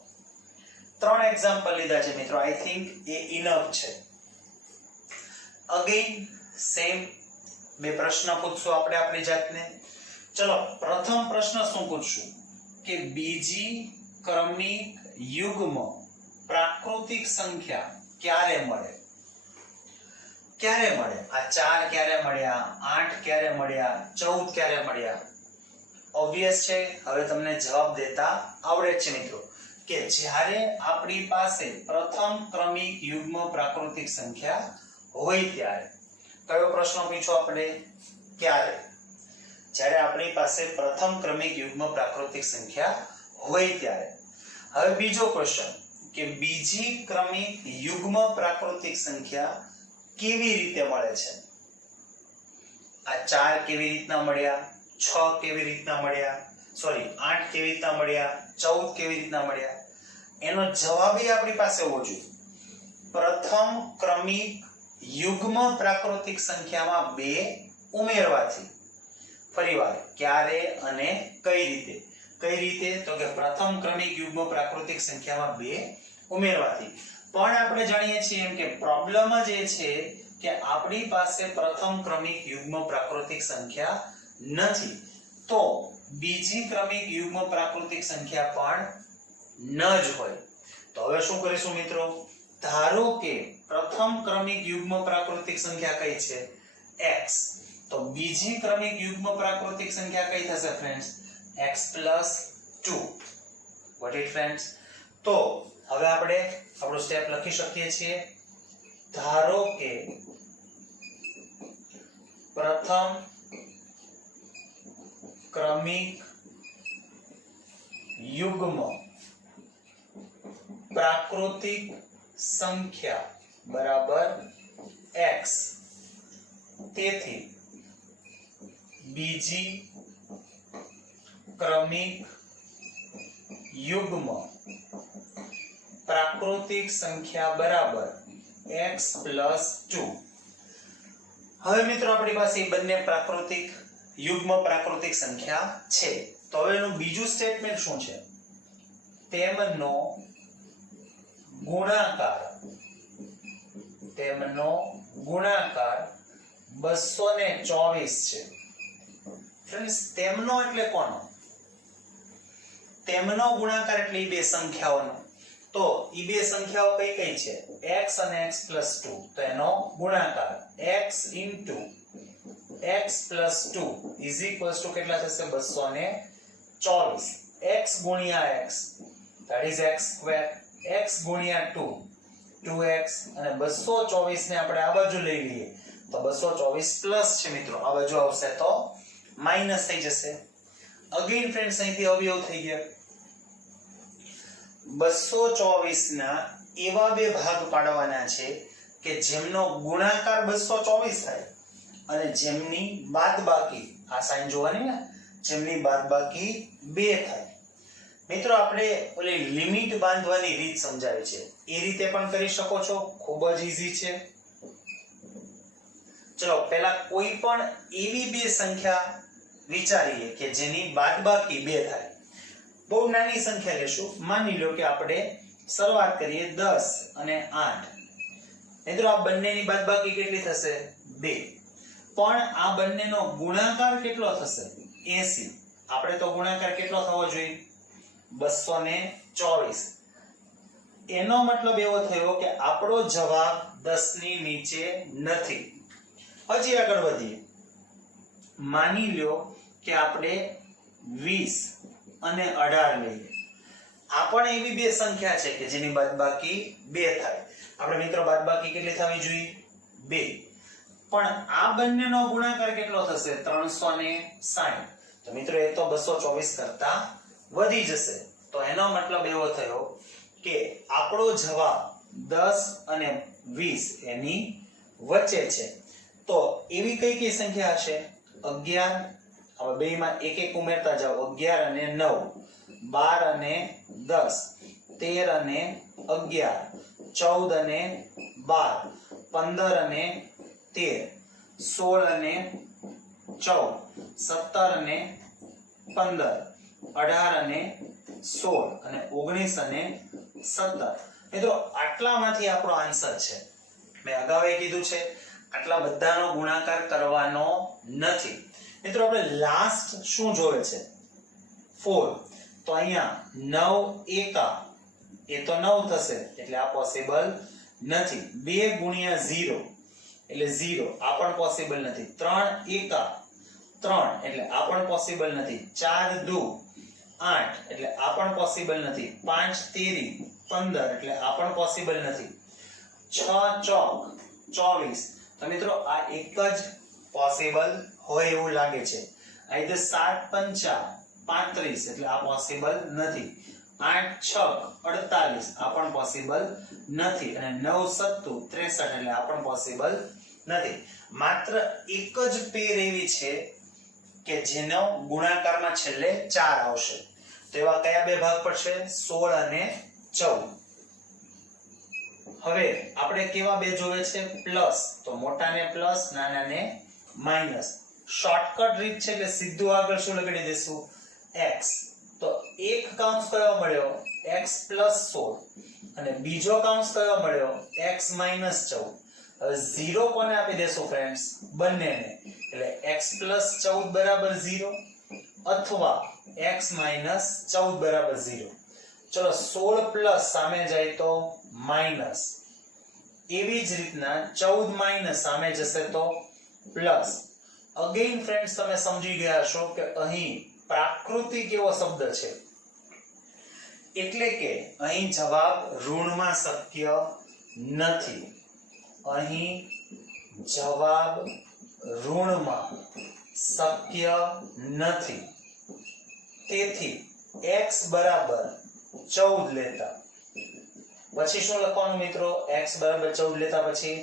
3 એક્ઝામ્પલ લીધા છે મિત્રો. આઈ થિંક એ ઇનફ છે. અગેન સેમ બે પ્રશ્ન પૂછશું આપણે આપણી જાતને. ચલો પ્રથમ પ્રશ્ન શું પૂછશું કે બીજી ક્રમિક યુગ્મ પ્રાકૃતિક સંખ્યા ક્યારે મળે? ક્યારે મળે? આ 4 ક્યારે મળ્યા? 8 ક્યારે મળ્યા? 14 ક્યારે મળ્યા? ઓબ્વિયસ છે, હવે તમને જવાબ દેતા આવડે છે મિત્રો કે જ્યારે આપણી પાસે પ્રથમ ક્રમિક યુગ્મ પ્રાકૃતિક સંખ્યા હોય ત્યારે. કયો પ્રશ્ન પૂછ્યો આપણે? ક્યારે? જ્યારે આપણી પાસે પ્રથમ ક્રમિક યુગ્મ પ્રાકૃતિક સંખ્યા હોય ત્યારે. હવે બીજો ક્વેશ્ચન કે બીજી ક્રમિક યુગ્મ પ્રાકૃતિક સંખ્યા કેવી રીતે મળે છે? આ 4 કેવી રીતના મળ્યા? 6 કેવી રીતના મળ્યા? 8 કેવી રીતના મળ્યા? 14 કેવી રીતના મળ્યા? એનો જવાબ આપણી પાસે હોવો જોઈએ. પ્રથમ ક્રમિક યુગ્મ પ્રાકૃતિક સંખ્યામાં 2 ઉમેરવાથી. ફરીવાર ક્યારે અને કઈ રીતે? કઈ રીતે? તો કે પ્રથમ ક્રમિક યુગ્મ પ્રાકૃતિક સંખ્યામાં 2 ઉમેરવાથી. પણ આપણે જાણીએ છીએ એમ કે પ્રોબ્લેમ જ એ છે કે આપણી પાસે પ્રથમ ક્રમિક યુગ્મ પ્રાકૃતિક સંખ્યા નથી, તો બીજી ક્રમિક યુગ્મ પ્રાકૃતિક સંખ્યા પણ ન જ હોય. તો હવે શું કરીશું મિત્રો? ધારો કે પ્રથમ ક્રમિક યુગ્મ પ્રાકૃતિક સંખ્યા કઈ છે? x. તો બીજી ક્રમિક યુગ્મ પ્રાકૃતિક સંખ્યા કઈ થશે friends? x + 2. What it friends? તો હવે આપણે આપણો સ્ટેપ લખી શકીએ છીએ. ધારો કે પ્રથમ ક્રમિક યુગ્મ પ્રાકૃતિક સંખ્યા બરાબર x. તેથી બીજી ક્રમિક યુગ્મ પ્રાકૃતિક સંખ્યા બરાબર x + 2. હવે મિત્રો આપણી પાસે બંને પ્રાકૃતિક યુગ્મ પ્રાકૃતિક સંખ્યા છે. તો હવે એનું બીજું સ્ટેટમેન્ટ શું છે? તેમનો ગુણાકાર 224 છે. ફ્રેન્ડ્સ તેમનો એટલે કોનો? તેમનો ગુણાકાર એટલે બે સંખ્યાઓનો. તો ઈ બે સંખ્યાઓ કઈ કઈ છે? x અને x + 2. તો એનો ગુણાકાર x * x + 2 કેટલા થશે? 224. x * x that is x², x * 2 2x, અને 224 ને આપણે આ બાજુ લઈ લઈએ તો 224 પ્લસ છે મિત્રો, આ બાજુ આવશે તો માઈનસ થઈ જશે. અગેન ફ્રેન્ડ્સ અહીંથી અવયવ થઈ ગયા. 224 ના એવા બે ભાગ પાડવાના છે કે જેમનો ગુણાકાર 224 થાય અને જેમની બાદબાકી, આ સાઈન જોવાની ને, જેમની બાદબાકી 2 થાય. મિત્રો આપણે ઓલી લિમિટ બાંધવાની રીત સમજાવી છે, એ રીતે પણ કરી શકો છો, ખૂબ જ ઈઝી છે. ચલો પહેલા કોઈ પણ એવી બે સંખ્યા વિચારીએ કે જેની બાદબાકી 2 થાય. બહુ નાની સંખ્યા લેશું. માની લો કે આપણે શરૂઆત કરીએ 10 અને 8. મિત્રો આ બંનેની બાદબાકી કેટલી થશે? 2 પણ આ બંનેનો ગુણાકાર કેટલો થશે 80 આપણે તો ગુણાકાર કેટલો થવો જોઈએ 224 એનો મતલબ એવો થયો કે આપણો જવાબ 10 ની નીચે નથી હજી આગળ વધીએ માની લ્યો કે આપણે 20 અને 18 લઈએ આ પણ એવી બે સંખ્યા છે કે જેની બાદબાકી 2 થાય આપણે મિત્રો બાદબાકી કેટલી થવી જોઈએ 2 પણ આ બંનેનો ગુણાકાર કેટલો થશે 360 તો મિત્રો એ તો 224 કરતા વધી જશે તો એનો મતલબ એવો થયો કે આપણો જવાબ 10 અને 20 એની વચ્ચે છે તો એવી કઈ સંખ્યા હશે 11 હવે બેમાં એક એક ઉમેરતા જાઓ 11 અને 9 12 અને 10 13 અને 11 14 અને 12 15 અને 13 16 અને 14 17 અને 15 18 અને 16 અને 19 અને 17 મિત્રો આટલામાંથી આપણો આન્સર છે મેં અગાઉ કીધું છે આટલા બધાનો ગુણાકાર કરવાનો નથી મિત્રો આપણે લાસ્ટ શું જોવે છે 4 તો અહીંયા 9 એકા એ તો 9 થશે એટલે આ પોસિબલ નથી 2 ગુણ્યા 0 એટલે 0 આ પણ પોસિબલ નથી 3 એકા 3 એટલે આ પણ પોસિબલ નથી 4 દુ 8 એટલે આ પણ પોસિબલ નથી 5 તેરી 15 એટલે આ પણ પોસિબલ નથી 6 ચોક 24 તો મિત્રો આ એક જ પોસિબલ હોય એવું લાગે છે આઈધર 7 પંચા 35 એટલે આ પોસિબલ નથી 8 છક 48 આ પણ પોસિબલ નથી અને 9 સત્તુ 63 એટલે આ પણ પોસિબલ નથી માત્ર એક જ પેર એવી છે કે જેનો ગુણાકારમાં છેલ્લે 4 આવશે તો એવા કયા બે ભાગ પડશે 16 અને 14 હવે આપણે કેવા બે જોવે છે પ્લસ તો મોટાને પ્લસ નાનાને માઈનસ શોર્ટકટ રીત છે એટલે સીધું આગળ શું લગાડી દેશું x તો એક કાઉન્સ કયો મળ્યો x + 16 અને બીજો કાઉન્સ કયો મળ્યો x - 14 હવે 0 કોને આપી દેશું ફ્રેન્ડ્સ બંનેને એટલે x + 14 બરાબર 0 અથવા x - 14 બરાબર 0 ચલો 16 પ્લસ સામે જાય તો માઈનસ એવી જ રીતના 14 માઈનસ સામે જશે તો પ્લસ અગેન ફ્રેન્ડ્સ તમે સમજી ગયા છો કે અહીં પ્રાકૃતિક એવો શબ્દ છે એટલે કે અહીં જવાબ ઋણમાં શક્ય નથી અહીં જવાબ ઋણમાં શક્ય નથી તેથી x બરાબર 14 લેતા પછી શું લખવાનું મિત્રો x બરાબર 14 લેતા પછી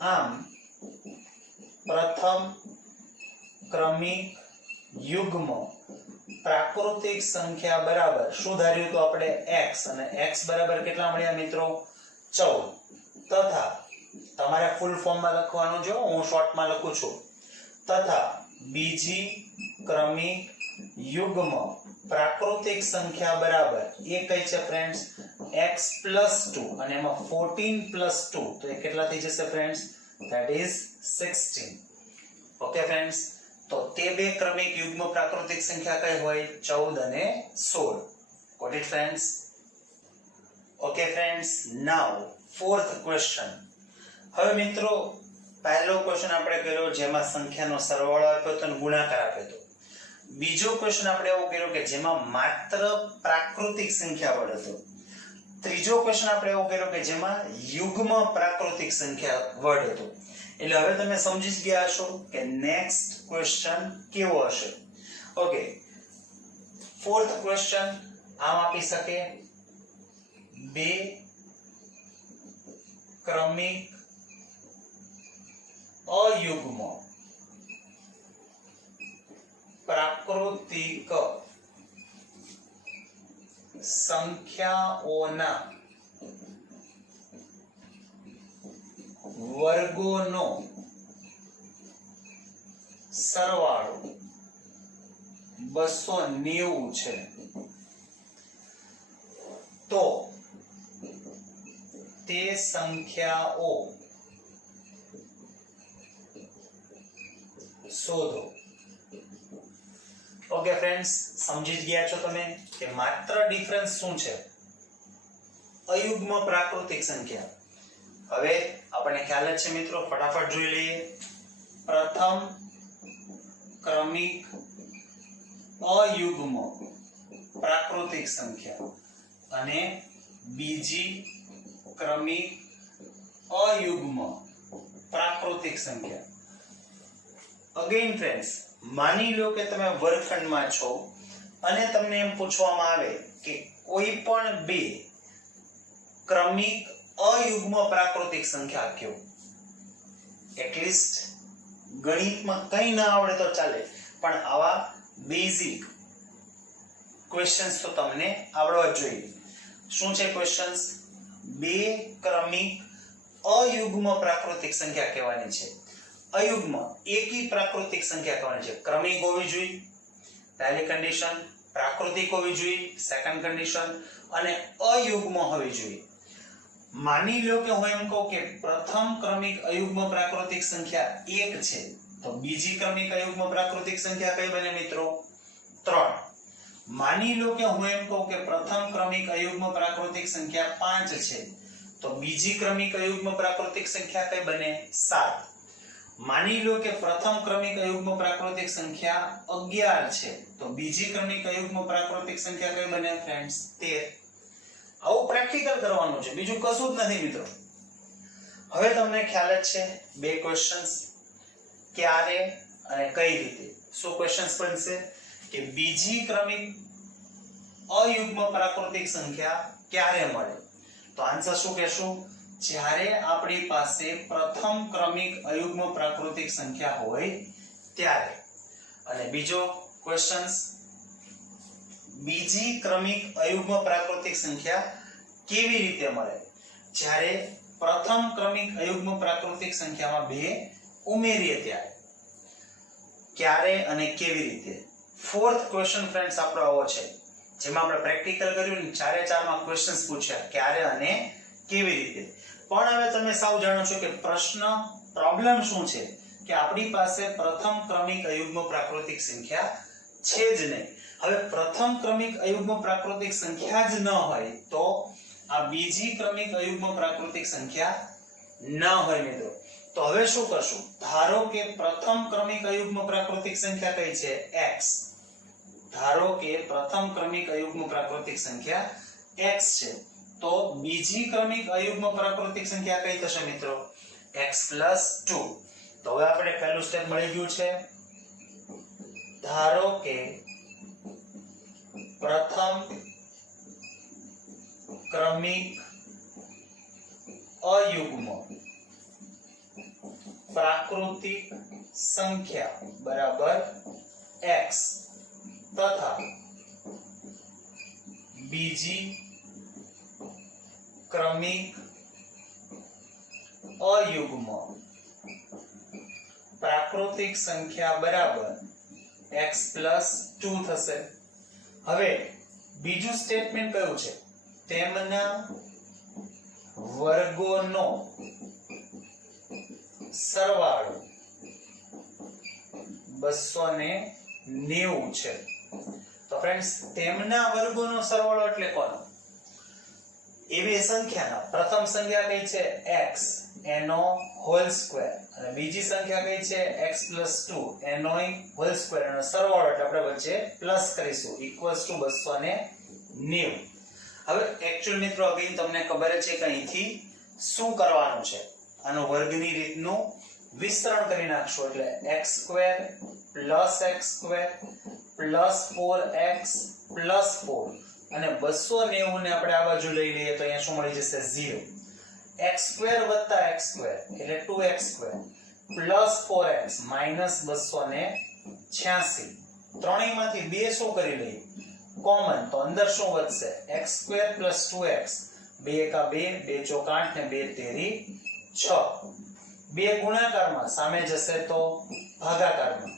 આમ પ્રથમ ક્રમિક યુગ્મ પ્રાકૃતિક સંખ્યા બરાબર શું ધાર્યું તો આપણે x અને x બરાબર કેટલા મળ્યા મિત્રો 14 તથા તમારે ફૂલ ફોર્મમાં લખવાનું જો હું શોર્ટમાં લખું છું તથા બીજી ક્રમિક યુગ્મ પ્રાકૃતિક સંખ્યા બરાબર એ કઈ છે ફ્રેન્ડ્સ x + 2 અને એમાં 14 + 2 તો એ કેટલા થઈ જશે friends that is 16 okay friends તો તે બે ક્રમિક યુગ્મ પ્રાકૃતિક સંખ્યા કઈ હોય 14 અને 16 got it friends okay friends now fourth question હવે મિત્રો પહેલો ક્વેશ્ચન આપણે કર્યો જેમાં સંખ્યાનો સરવાળો આપ્યો તો અને ગુણાકાર આપ્યો તો બીજો ક્વેશ્ચન આપણે એવો કર્યો કે જેમાં માત્ર પ્રાકૃતિક સંખ્યા વડ હતો ત્રીજો ક્વેશ્ચન આપણે એવો કર્યો કે જેમાં યુગ્મ પ્રાકૃતિક સંખ્યા વડ હતો એટલે હવે તમે સમજી ગયા છો કે નેક્સ્ટ ક્વેશ્ચન કેવો હશે ઓકે ફોર્થ ક્વેશ્ચન આમ આપી શકે બે ક્રમિક અયુગ્મ પ્રાકૃતિક સંખ્યાઓના વર્ગોનો સરવાળો 290 છે તો તે સંખ્યાઓ શોધો. ઓકે ફ્રેન્ડ્સ, સમજી જ ગયા છો તમે કે માત્ર ડિફરન્સ શું છે? અયુગ્મ પ્રાકૃતિક સંખ્યા. હવે આપણને ખ્યાલ જ છે મિત્રો, ફટાફટ જોઈ લઈએ. પ્રથમ ક્રમિક અયુગ્મ પ્રાકૃતિક સંખ્યા અને બીજી ક્રમિક અયુગ્મ પ્રાકૃતિક સંખ્યા. અગેન ફ્રેન્ડ્સ, માની લો કે તમે વર્ગખંડમાં છો અને તમને એમ પૂછવામાં આવે કે કોઈ પણ બે ક્રમિક અયુગ્મ પ્રાકૃતિક સંખ્યા કયો. એટલીસ્ટ ગણિતમાં કંઈ ના આવડે તો ચાલે, પણ આવા બેઝિક ક્વેશ્ચન્સ તો તમને આવડવા જોઈએ. શું છે ક્વેશ્ચન્સ? બે ક્રમિક અયુગ્મ પ્રાકૃતિક સંખ્યા કહેવાની છે. અયુગ્મ એકી પ્રાકૃતિક સંખ્યા કહેવાની છે. ક્રમિક હોવી જોઈએ પહેલી કન્ડિશન, પ્રાકૃતિક હોવી જોઈએ સેકન્ડ કન્ડિશન, અને અયુગ્મ હોવી જોઈએ. માની લો કે હું એમ કહું કે પ્રથમ ક્રમિક અયુગ્મ પ્રાકૃતિક સંખ્યા 1 છે, તો બીજી ક્રમિક અયુગ્મ પ્રાકૃતિક સંખ્યા કઈ બને મિત્રો? 3. માની લો કે હું એમ કહું કે પ્રથમ ક્રમિક અયુગ્મ પ્રાકૃતિક સંખ્યા 5 છે, તો બીજી ક્રમિક અયુગ્મ પ્રાકૃતિક સંખ્યા કઈ બને? 7. માની લો કે પ્રથમ ક્રમિક અયુગ્મ પ્રાકૃતિક સંખ્યા 11 છે, તો બીજી ક્રમિક અયુગ્મ પ્રાકૃતિક સંખ્યા કઈ બને ફ્રેન્ડ્સ? 13. આવું પ્રેક્ટિકલ કરવાનું છે, બીજું કશું જ નથી મિત્રો. હવે તમને ખ્યાલ જ છે બે ક્વેશ્ચન્સ ક્યારે અને કઈ રીતે. શું ક્વેશ્ચન્સ બનશે કે બીજી ક્રમિક અયુગ્મ પ્રાકૃતિક સંખ્યા ક્યારે મળે? તો આન્સર શું કહેશું? જ્યારે આપણી પાસે પ્રથમ ક્રમિક અયુગ્મ પ્રાકૃતિક સંખ્યા હોય ત્યારે. અને બીજો ક્વેશ્ચન્સ, બીજી ક્રમિક અયુગ્મ પ્રાકૃતિક સંખ્યા કેવી રીતે મળે? જ્યારે પ્રથમ ક્રમિક અયુગ્મ પ્રાકૃતિક સંખ્યામાં 2 ઉમેરીએ ત્યારે. ક્યારે અને કેવી રીતે? ફોર્થ ક્વેશ્ચન ફ્રેન્ડ્સ આપણો આવો છે, જેમાં આપણે પ્રેક્ટિકલ કર્યું ને 4 માં ક્વેશ્ચન્સ પૂછ્યા ક્યારે અને કેવી રીતે. પણ હવે તમે સાવ જાણો છો કે પ્રોબ્લેમ શું છે કે આપણી પાસે પ્રથમ ક્રમિક અયુગ્મ પ્રાકૃતિક સંખ્યા છે જ નહીં. હવે પ્રથમ ક્રમિક અયુગ્મ પ્રાકૃતિક સંખ્યા જ ન હોય તો આ બીજી ક્રમિક અયુગ્મ પ્રાકૃતિક સંખ્યા ન હોય મિત્રો. તો હવે શું કરશું? ધારો કે પ્રથમ ક્રમિક અયુગ્મ પ્રાકૃતિક સંખ્યા કઈ છે? x. ધારો કે પ્રથમ ક્રમિક અયુગ્મ પ્રાકૃતિક સંખ્યા x છે, તો બીજી ક્રમિક અયુગ્મ પ્રાકૃતિક સંખ્યા કઈ થશે મિત્રો? x + 2. તો હવે આપણે પહેલું સ્ટેપ મળી ગયું છે. ધારો કે પ્રથમ ક્રમિક અયુગ્મ પ્રાકૃતિક સંખ્યા બરાબર x તથા બીજી ક્રમિક અયુગ્મ પ્રાકૃતિક સંખ્યા બરાબર x + 2 થશે. હવે બીજું સ્ટેટમેન્ટ કયું છે? તેમના વર્ગોનો સરવાળો 290 છે. તો ફ્રેન્ડ્સ, તેમના વર્ગોનો સરવાળો એટલે કોનો? એવી સંખ્યાના પ્રથમ સંખ્યા કઈ છે? x એનો હોલ સ્ક્વેર, અને બીજી સંખ્યા કઈ છે? x + 2 એનો હોલ સ્ક્વેર, એનો સરવાળો એટલે આપણે વચ્ચે પ્લસ કરીશું =290. હવે એક્ચ્યુઅલ મિત્રો અગેન તમને ખબર છે કે અહીંથી શું કરવાનું છે? આનો વર્ગની રીતનું વિસ્તરણ કરી નાખશો એટલે x² + x² + 4x + 4, અને 290 ને આપણે આ બાજુ લઈ લઈએ તો અહીંયા શું મળી જશે? 0. x² + x² એટલે 2x² + 4x - 286. ત્રણેયમાંથી 2 શું કરી લઈએ? કોમન, તો અંદર શું વધશે? x² + 2x, 2 * 2, 2 * 8 ને 2 * 13 = 6. 2 ગુણાકારમાં સામે જશે તો ભાગાકારમાં.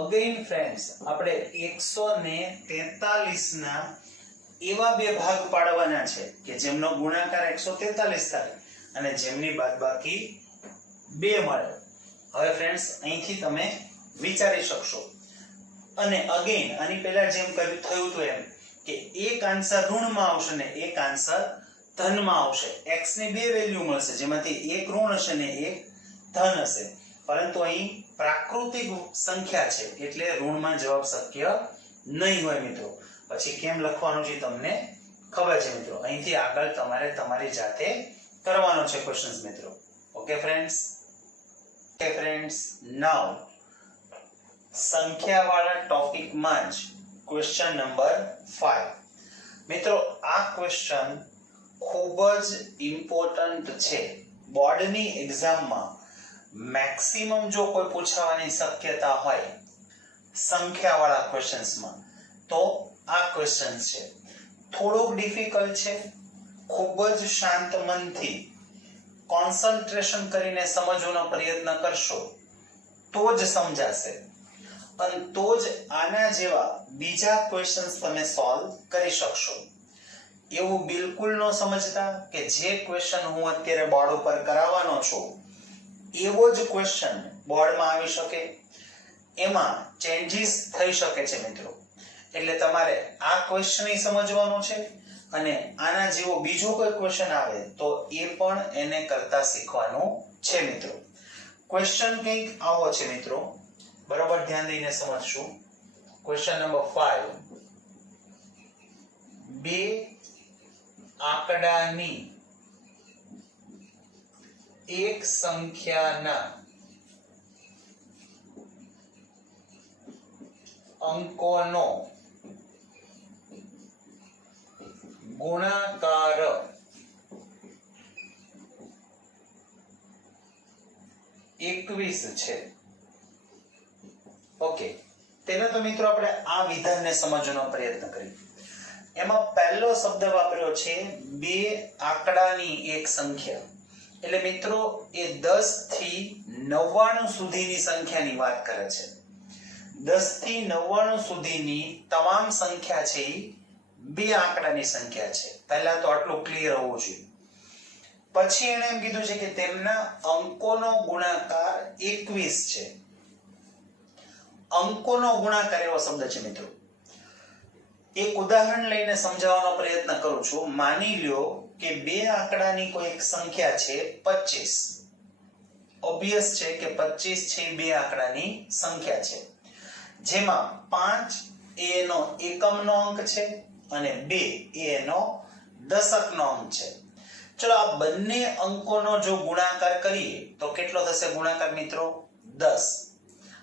અગેન ફ્રેન્ડ્સ, આપણે 143 ના એવા બે ભાગ પાડવાના છે કે જેમનો ગુણાકાર 143 થાય અને જેમની બાદબાકી 2 મળે. હવે ફ્રેન્ડ્સ, અહીંથી તમે વિચારી શકશો. અને અગેન આની પહેલા જેમ થયું હતું એમ કે એક આન્સર ઋણમાં આવશે ને એક આન્સર ધનમાં આવશે. x ની બે વેલ્યુ મળશે જેમાંથી એક ઋણ હશે ને એક ધન હશે. પરંતુ અહીં પ્રાકૃતિક સંખ્યા છે એટલે ઋણમાં જવાબ શક્ય નહીં હોય મિત્રો. પછી કેમ લખવાનું છે તમને ખબર છે મિત્રો. અહીંથી આગળ તમારે તમારી જાતે કરવાનો છે ક્વેશ્ચન્સ મિત્રો. ઓકે ફ્રેન્ડ્સ, નાઉ સંખ્યાવાળા ટોપિકમાં જ ક્વેશ્ચન નંબર 5 મિત્રો. આ ક્વેશ્ચન ખૂબ જ ઇમ્પોર્ટન્ટ છે. બોર્ડની એક્ઝામમાં મેક્સિમમ જો કોઈ પૂછવાની શક્યતા હોય સંખ્યાવાળા ક્વેશ્ચન્સમાં તો આ ક્વેશ્ચન છે. થોડોક ડિફિકલ્ટ છે. ખૂબ જ શાંત મનથી કોન્સન્ટ્રેશન કરીને સમજવાનો પ્રયત્ન કરશો તો જ સમજાશે અને તો જ આના જેવા બીજા ક્વેશ્ચન્સ તમે સોલ્વ કરી શકશો. એવું બિલકુલ ન સમજતા કે જે ક્વેશ્ચન હું અત્યારે બોર્ડ ઉપર કરાવવાનો છું એવો જ ક્વેશ્ચન બોર્ડમાં આવી શકે, એમાં ચેન્જીસ થઈ શકે છે મિત્રો. એટલે તમારે આ ક્વેશ્ચન સમજવાનો છે અને આના જેવો બીજો કોઈ ક્વેશ્ચન આવે તો એ પણ એને કરતા શીખવાનું છે મિત્રો. ક્વેશ્ચન કંઈક આવો છે મિત્રો, બરોબર ધ્યાન દઈને સમજશું. ક્વેશ્ચન નંબર 5, બે આંકડાની એક સંખ્યાના અંકોનો ગુણાકાર 21 છે. ઓકે, તેનો તો મિત્રો આપણે આ વિધાનને સમજવાનો પ્રયત્ન કરીએ. એમાં પહેલો શબ્દ વાપર્યો છે બે આંકડાની એક સંખ્યા. એટલે મિત્રો એ 10 થી 99 સુધીની સંખ્યાની વાત કરે છે. 10 થી 99 સુધીની તમામ સંખ્યા છે એ બે આંકડાની સંખ્યા છે. પહેલા તો આટલું ક્લિયર હોવું જોઈએ. પછી એણે એમ કીધું છે કે તેમના અંકોનો ગુણાકાર 21 છે. અંકોનો ગુણાકાર એવો શબ્દ છે મિત્રો. એક ઉદાહરણ લઈને સમજાવવાનો પ્રયત્ન કરું છું. માની લ્યો કે બે આંકડાની કોઈ એક સંખ્યા છે 25. ઓબ્વિયસ છે કે 25 છે બે આંકડાની સંખ્યા છે, જેમાં 5 એ એનો એકમનો અંક છે અને 2 એ એનો દશકનો અંક છે. ચલો આ બંને અંકોનો જો ગુણાકાર કરીએ તો કેટલો થશે ગુણાકાર મિત્રો? 10.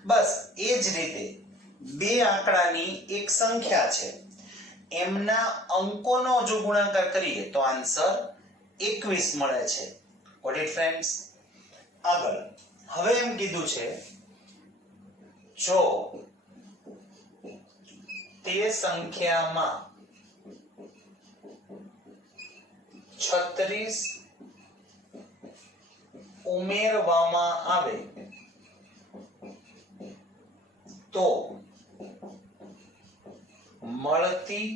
બસ એ જ રીતે બે આંકડાની એક સંખ્યા છે, એમના અંકોનો જો ગુણાકાર કરીએ તો આન્સર 21 મળે છે. What it friends? આગળ હવે એમ કીધું છે જો તે સંખ્યામાં 36 ઉમેરવામાં આવે તો મળતી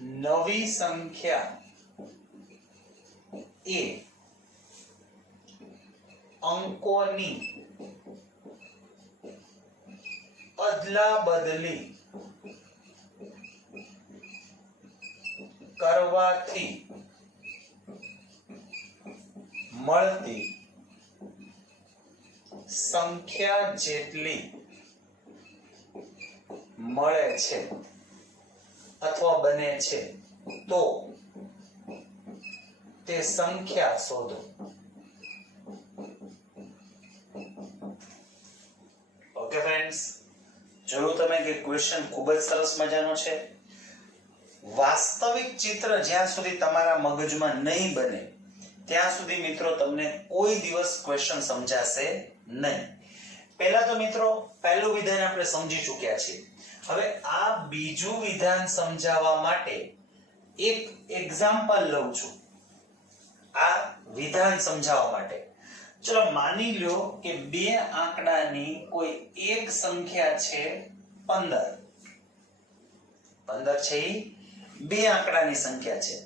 નવી સંખ્યા એ અંકોની અદલા બદલી કરવાથી મળતી સંખ્યા જેટલી મળે છે અથવા બને છે તો તે સંખ્યા શોધો. ઓકે ફ્રેન્ડ્સ, જોયું તમે કે ક્વેશ્ચન ખૂબ જ સરસ મજાનો છે. વાસ્તવિક ચિત્ર જ્યાં સુધી તમારા મગજમાં નહીં બને ત્યાં સુધી મિત્રો તમને કોઈ દિવસ ક્વેશ્ચન સમજાશે નહીં. પહેલા તો મિત્રો પહેલું વિધાન આપણે સમજી ચૂક્યા છીએ. હવે આ બીજું વિધાન સમજાવવા માટે એક એક્ઝામ્પલ લઉં છું. આ વિધાન સમજાવવા માટે ચલો માની લો કે બે આંકડાની કોઈ એક સંખ્યા છે 15. 15 છે એ બે આંકડાની સંખ્યા છે.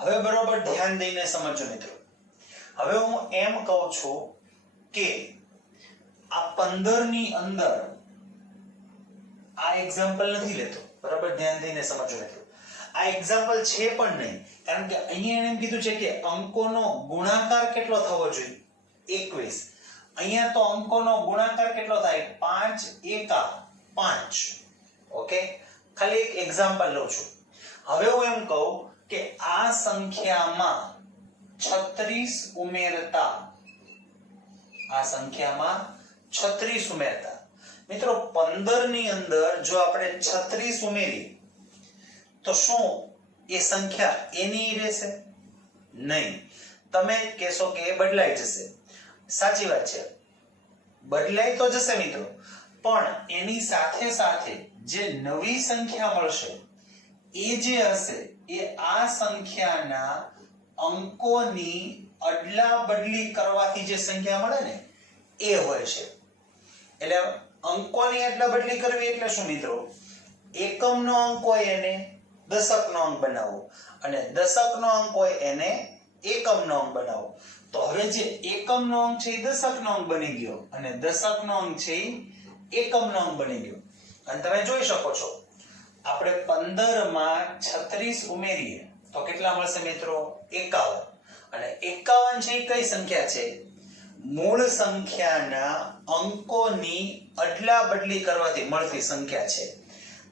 હવે બરોબર ધ્યાન દઈને સમજો મિત્રો. હવે હું એમ કહું છું કે આ 15 ની અંદર આ એક્ઝામ્પલ નથી લેતો, બરાબર ધ્યાન દઈને સમજો મિત્રો. આ એક્ઝામ્પલ છે પણ નહીં, કારણ કે અહીંયા એને એમ કીધું છે કે અંકોનો ગુણાકાર કેટલો થવો જોઈએ 21. અહીંયા તો અંકોનો ગુણાકાર કેટલો થાય 5 એકા 5. ઓકે, ખાલી એક એક્ઝામ્પલ લઉં છું. હવે હું એમ કહું કે આ સંખ્યામાં 36 ઉમેરતા, આ સંખ્યામાં 36 ઉમેરતા મિત્રો 15 ની અંદર જો આપણે 36 ઉમેરી તો શું એ સંખ્યા એની રહેશે? નહીં. તમે કહેશો કે એ બદલાઈ જશે. સાચી વાત છે, બદલાઈ તો જશે મિત્રો, પણ એની સાથે સાથે જે નવી સંખ્યા મળશે એ જે હશે એ આ સંખ્યાના અંકોની અદલા બદલી કરવાથી જે સંખ્યા મળે ને એ હોય છે. એટલે અંકોની અદલા બદલી કરવી એટલે શું મિત્રો? એકમનો અંક હોય એને દશકનો અંક બનાવો અને દશકનો અંક હોય એને એકમનો અંક બનાવો. તો હવે જે એકમનો અંક છે એ દશકનો અંક બની ગયો અને દશકનો અંક છે એ એકમનો અંક બની ગયો. અને તમે જોઈ શકો છો આપણે 15 માં 36 ઉમેરીએ તો કેટલા મળશે મિત્રો? 51. અને 51 છે એ કઈ સંખ્યા છે? મૂળ સંખ્યાના અંકોની અદલા બદલી કરવાથી મળતી સંખ્યા છે.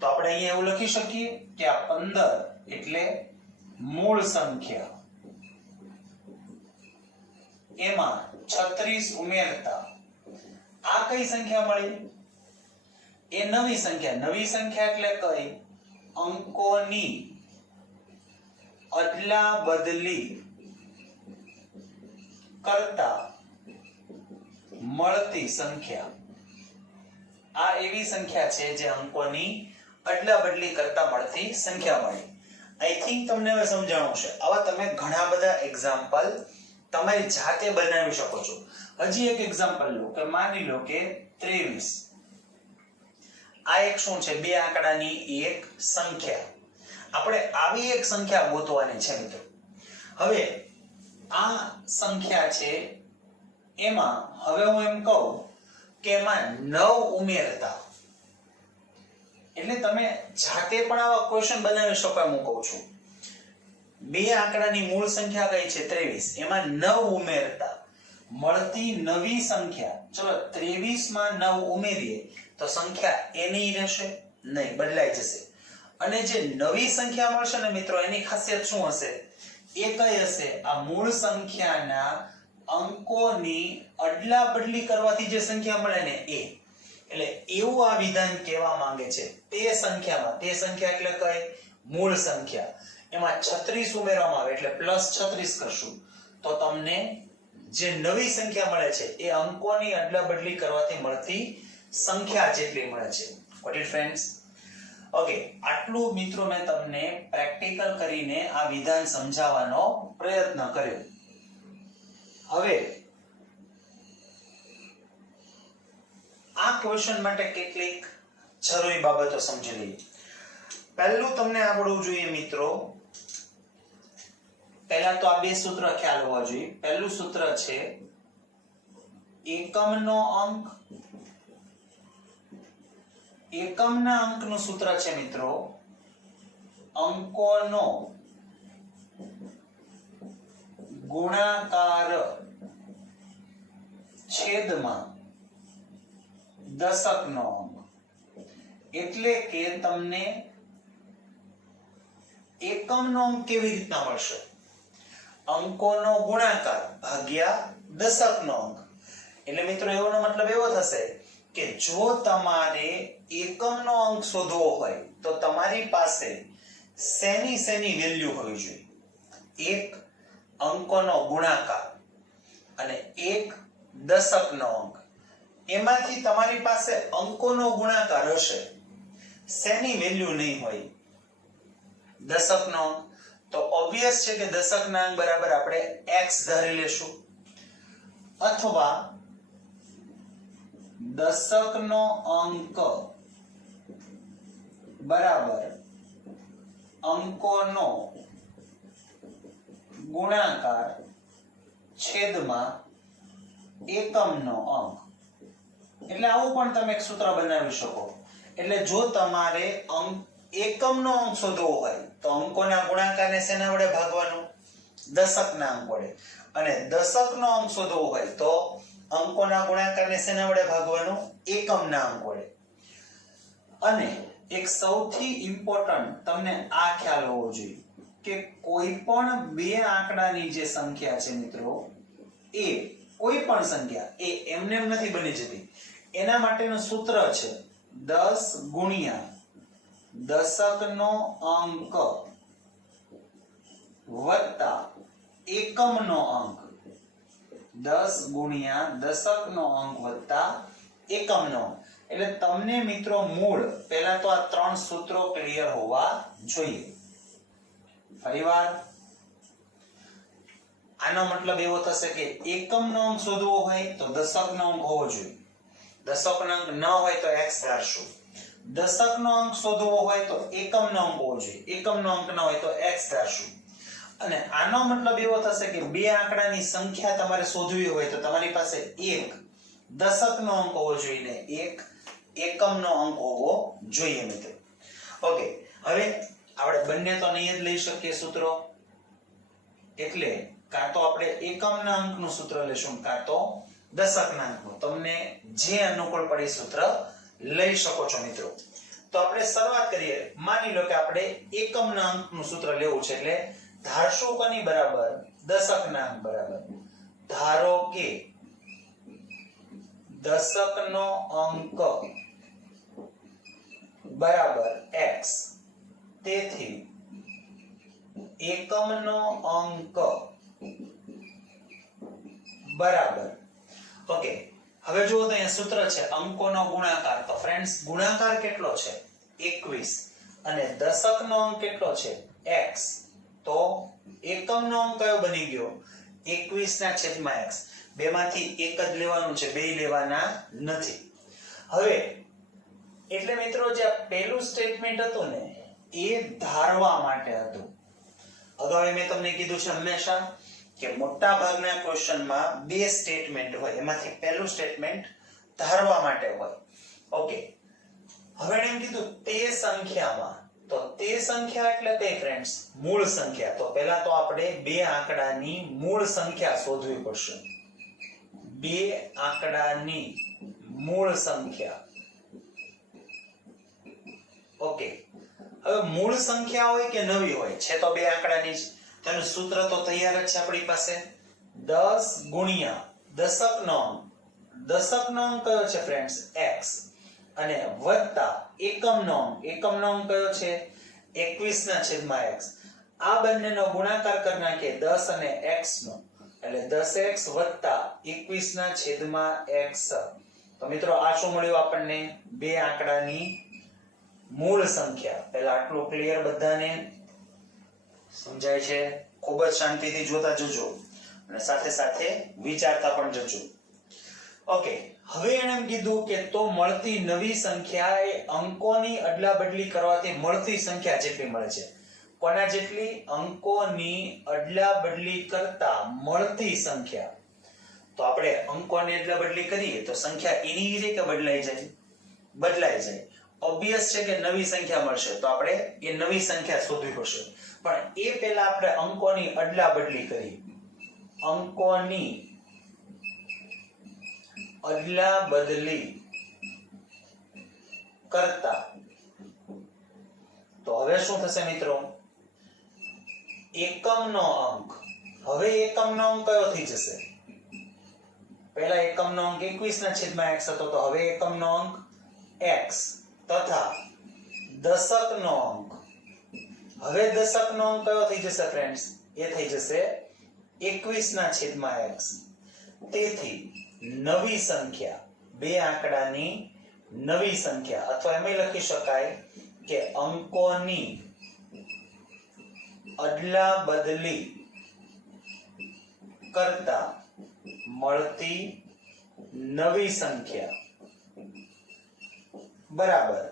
તો આપણે અહીંયા એવું લખી શકીએ કે આ 15 એટલે મૂળ સંખ્યા, એમાં 36 ઉમેરતા આ કઈ સંખ્યા મળી? એ નવી સંખ્યા. નવી સંખ્યા એટલે કઈ? અંકોની અદલા બદલી કરતા મળતી સંખ્યા. આ એવી સંખ્યા છે જે અંકોની અદલા બદલી કરતા મળતી સંખ્યા મળી. આઈ થિંક તમને હવે સમજાણું છે. આવા તમે ઘણા બધા એક્ઝામ્પલ તમારી જાતે બનાવી શકો છો. હજી એક એક્ઝામ્પલ લો કે માની લો કે 23. આ એક શું છે? બે આંકડાની એક સંખ્યા. આપણે આવી એક સંખ્યા ગોતવાની છે મિત્રો. હવે આ સંખ્યા છે એમાં હવે હું એમ કહું કે એમાં 9 ઉમેરતા, એટલે તમે જાતે પણ આવા ક્વેશ્ચન બનાવી શકો એમ હું કહું છું. બે આંકડાની મૂળ સંખ્યા કઈ છે? 23. એમાં 9 ઉમેરતા મળતી નવી સંખ્યા. ચલો 23 માં 9 ઉમેરીએ તો સંખ્યા એની રહેશે? નહીં, બદલાઈ જશે. અને જે નવી સંખ્યા મળશે ને મિત્રો એની ખાસિયત શું હશે? એ કઈ હશે? આ મૂળ સંખ્યાના અંકોની અદલા બદલી કરવાથી જે સંખ્યા મળે ને એ. એટલે એવું આ વિધાન કહેવા માંગે છે તે સંખ્યામાં, તે સંખ્યા એટલે કઈ? મૂળ સંખ્યા. એમાં 36 ઉમેરવામાં આવે એટલે +36 કરશું તો તમને જે નવી સંખ્યા મળે છે એ અંકોની અદલા બદલી કરવાથી મળતી સંખ્યા જેટલી મળે છે. What it friends? ઓકે, આટલું મિત્રો મેં તમને પ્રેક્ટિકલ કરીને આ વિધાન સમજાવવાનો પ્રયત્ન કર્યો. હવે આ ક્વેશ્ચન માટે કેટલીક જરૂરી બાબતો સમજી લઈએ. પહેલું તમને આવડવું જોઈએ મિત્રો, પહેલા તો આ બે સૂત્ર ખ્યાલ હોવા જોઈએ. પહેલું સૂત્ર છે એકમનો અંક. એકમના અંકનું સૂત્ર છે મિત્રો અંકોનો ગુણાકાર છેદમાં દશકનો અંક. એટલે કે તમને એકમનો અંક કેવી રીતના મળશે? અંકોનો ગુણાકાર ભાગ્યા દશકનો અંક. એટલે મિત્રો એનો મતલબ એવો થશે કે જો તમારે એકમનો અંક શોધવો હોય તો તમારી પાસે શેની વેલ્યુ હોવી જોઈએ? એક અંકોનો ગુણાકાર અને એક દશકનો અંક. એમાંથી તમારી પાસે અંકોનો ગુણાકાર હશે, શેની વેલ્યુ નહીં હોય? દશકનો અંક. તો ઓબ્વિયસ છે કે દશકના અંક બરાબર આપણે x ધારી લેશું, અથવા દશકનો અંક બરાબર અંકોનો ગુણાકાર છેદમાં એકમનો અંક. એટલે આવું પણ તમે એક સૂત્ર બનાવી શકો. એટલે જો તમારે એકમનો અંક શોધવો હોય તો અંકોના ગુણાકારને શેના વડે ભાગવાનું? દશકના અંક વડે. અને દશકનો અંક શોધવો હોય તો અંકોના ગુણાકારને શેના વડે ભાગવાનું? એકમના અંક વડે. અને એક સૌથી ઇમ્પોર્ટન્ટ તમને આ ખ્યાલ હોવો જોઈએ કે કોઈ પણ બે આંકડાની જે સંખ્યા છે મિત્રો, એ કોઈ પણ સંખ્યા એ એમને એમ નથી બની જતી. એના માટેનું સૂત્ર છે 10 ગુણ્યા દશકનો અંક વત્તા એકમનો અંક. 10 ગુણ્યા દશકનો અંક વત્તા એકમનો. એટલે તમને મિત્રો મૂળ પહેલા તો આ ત્રણ સૂત્રો ક્લિયર હોવા જોઈએ. ફરીવાર આનો મતલબ એવો થશે કે એકમનો અંક શોધવો હોય તો દશકનો અંક હોવો જોઈએ. દશકનો અંક ન હોય તો x ધારશું. દશકનો અંક શોધવો હોય તો એકમનો અંક હોવો જોઈએ. એકમનો અંક ન હોય તો x ધારશું. અને આનો મતલબ એવો થશે કે બે આંકડાની સંખ્યા તમારે શોધવી હોય તો તમારી પાસે એક દશકનો અંક હોવો જોઈએ ને એક એકમનો અંક હોવો જોઈએ મિત્રો. ઓકે, હવે આપણે બંને તો નહીં જ લઈ શકીએ સૂત્રો, એટલે કાં તો આપણે એકમના અંકનું સૂત્ર લેશું કાં તો દશકના અંકનું. તમને જે અનુકૂળ પડે સૂત્ર લઈ શકો છો મિત્રો. તો આપણે શરૂઆત કરીએ. માની લો કે આપણે એકમના અંકનું સૂત્ર લેવું છે, એટલે ધારશો કોની બરાબર? દશકના અંક બરાબર. ધારો કે દશકનો અંક બરાબર x, તેથી એકમનો અંક બરાબર. ઓકે, હવે જુઓ તો અહીંયા સૂત્ર છે અંકોનો ગુણાકાર. તો ફ્રેન્ડ્સ ગુણાકાર કેટલો છે? 21. અને દશકનો અંક કેટલો છે? x. તો એકમનો અંક કયો બની ગયો? 21/x. બેમાંથી એક જ લેવાનું છે, બે લેવાના નથી. હવે એટલે મિત્રો જે પહેલું સ્ટેટમેન્ટ હતું ને એ ધારવા માટે હતું. અગાઉ મેં તમને કીધું છે હંમેશા કે મોટા ભાગના ક્વેશ્ચનમાં બે સ્ટેટમેન્ટ હોય, એમાંથી પહેલું સ્ટેટમેન્ટ ધારવા માટે હોય. ઓકે, હવે એમ કીધું તે સંખ્યામાં. તો તે સંખ્યા એટલે કઈ ફ્રેન્ડ્સ? મૂળ સંખ્યા. તો પહેલા તો આપણે બે આંકડાની મૂળ સંખ્યા શોધવી પડશે. બે આંકડાની મૂળ સંખ્યા. ઓકે, હવે મૂળ સંખ્યા હોય કે નવી હોય, છે તો બે આંકડાની જ. તેનું સૂત્ર તો તૈયાર જ છે આપણી પાસે. 10 ગુણ્યા દશકનો અંક. દશકનો અંક કયો છે ફ્રેન્ડ્સ? x. અને વત્તા એકમનો અંક. એકમનો અંક કયો છે? 21/x. આ બંનેનો ગુણાકાર કરી નાખીએ 10 અને x નો, એટલે 10x વત્તા 21/x. તો મિત્રો આ શું મળ્યું આપણને? બે આંકડાની મૂળ સંખ્યા. પહેલા આટલું ક્લિયર બધાને સમજાય છે? ખૂબ જ શાંતિથી જોતા જજો અને સાથે સાથે વિચારતા પણ જજો. ઓકે, હવે એને એમ કીધું કે તો મળતી નવી સંખ્યા એ અંકોની અદલાબદલી કરવાથી મળતી સંખ્યા જેટલી મળે છે. કોના જેટલી? અંકોની અદલાબદલી કરતા મળતી સંખ્યા. તો આપણે અંકોની અદલાબદલી કરીએ તો સંખ્યા એની રહે કે બદલાઈ જાય? બદલાઈ જાય. ઓબ્વિયસ છે કે નવી સંખ્યા મળશે, તો આપણે એ નવી સંખ્યા શોધવી પડશે. પણ એ પહેલા આપણે અંકોની અદલાબદલી કરી. અંકોની અદલાબદલી કરતા. તો હવે શું થશે મિત્રો? એકમનો અંક. હવે એકમનો અંક કયો થઈ જશે? પહેલા એકમનો અંક 21/x હતો, તો હવે એકમનો અંક x તથા દશકનો અંક. હવે દશકનો અંક કયો થઈ જશે ફ્રેન્ડ્સ? એ થઈ જશે 21/x. તેથી નવી સંખ્યા, બે આંકડાની નવી સંખ્યા, અથવા એમ લખી શકાય કે અંકોની અદલાબદલી કરતા મળતી નવી સંખ્યા બરાબર.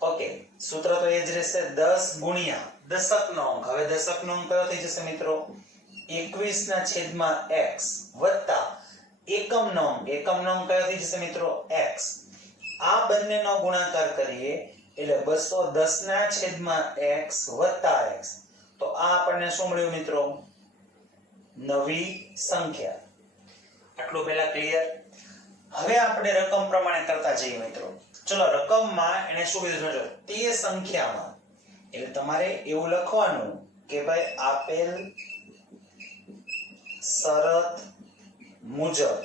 ઓકે, સૂત્ર તો એ જ રહેશે. 10 ગુણ્યા દશકનો અંક. હવે દશકનો અંક કયો થઈ જશે મિત્રો? 21/x વત્તા એકમનો અંક કયો થઈ જશે મિત્રો x. આ બંનેનો ગુણાકાર કરીએ એટલે 210 ના છેદમાં x વત્તા x. તો આ આપણને શું મળ્યું મિત્રો? નવી સંખ્યા. આટલું પહેલા ક્લિયર. હવે આપણે રકમ પ્રમાણે કરતા જઈએ મિત્રો. ચલો રકમમાં એને શું કીધું જોજો, તે સંખ્યામાં. એટલે તમારે એવું લખવાનું કે ભાઈ આપેલ શરત મુજબ.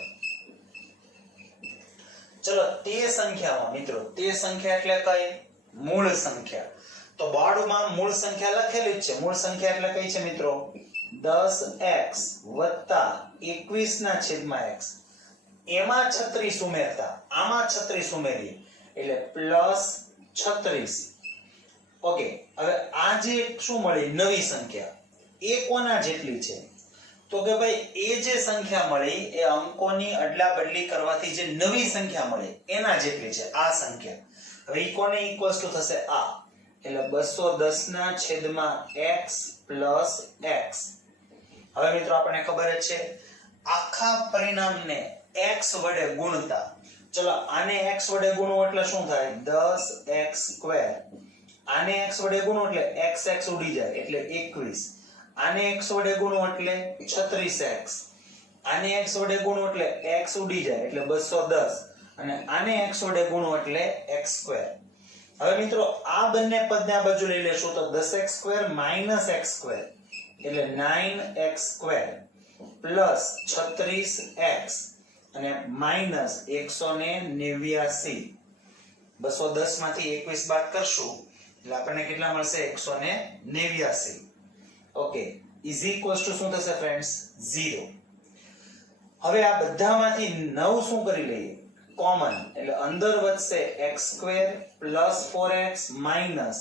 ચલો તે સંખ્યામાં મિત્રો, તે સંખ્યા એટલે કઈ? મૂળ સંખ્યા. તો બોર્ડમાં મૂળ સંખ્યા લખેલી જ છે. મૂળ સંખ્યા એટલે કઈ છે મિત્રો? 10x વત્તા 21 ના છેદમાં x. એમાં 36 ઉમેરતા આમાં 36 ઉમેરીએ એટલે પ્લસ 36. ઓકે, હવે આ જે શું મળી નવી સંખ્યા, એ કોના જેટલી છે? તો કે ભાઈ એ જે સંખ્યા મળી એ અંકોની અદલા બદલી કરવાથી જે નવી સંખ્યા મળી એના જેટલી છે આ સંખ્યા. હવે ઈ કોને ઇક્વલ્સ ટુ થશે? આ. એટલે 210 ના છેદમાં x પ્લસ x. હવે મિત્રો આપણને ખબર જ છે આખા પરિણામને x વડે ગુણતા. ચલો આને x વડે ગુણો એટલે શું થાય? 10x². આને x વડે ગુણો એટલે x ઉડી જાય એટલે 21. આને x વડે ગુણો એટલે 36x. આને x વડે ગુણો એટલે x ઉડી જાય એટલે 210. અને આને x વડે ગુણો એટલે x². હવે મિત્રો આ બંને પદને આ બાજુ લઈ લેશું તો 10x² x² એટલે 9x² પ્લસ 36x અને માઈનસ 189. 210 માંથી 21 બાદ કરશું એટલે આપણને કેટલા મળશે? 189. ઓકે, ઇઝ ઇક્વલ્સ ટુ શું થશે ફ્રેન્ડ્સ? 0. હવે આ બધામાંથી 9 શું કરી લઈએ? કોમન. એટલે અંદર વધશે x² plus 4x minus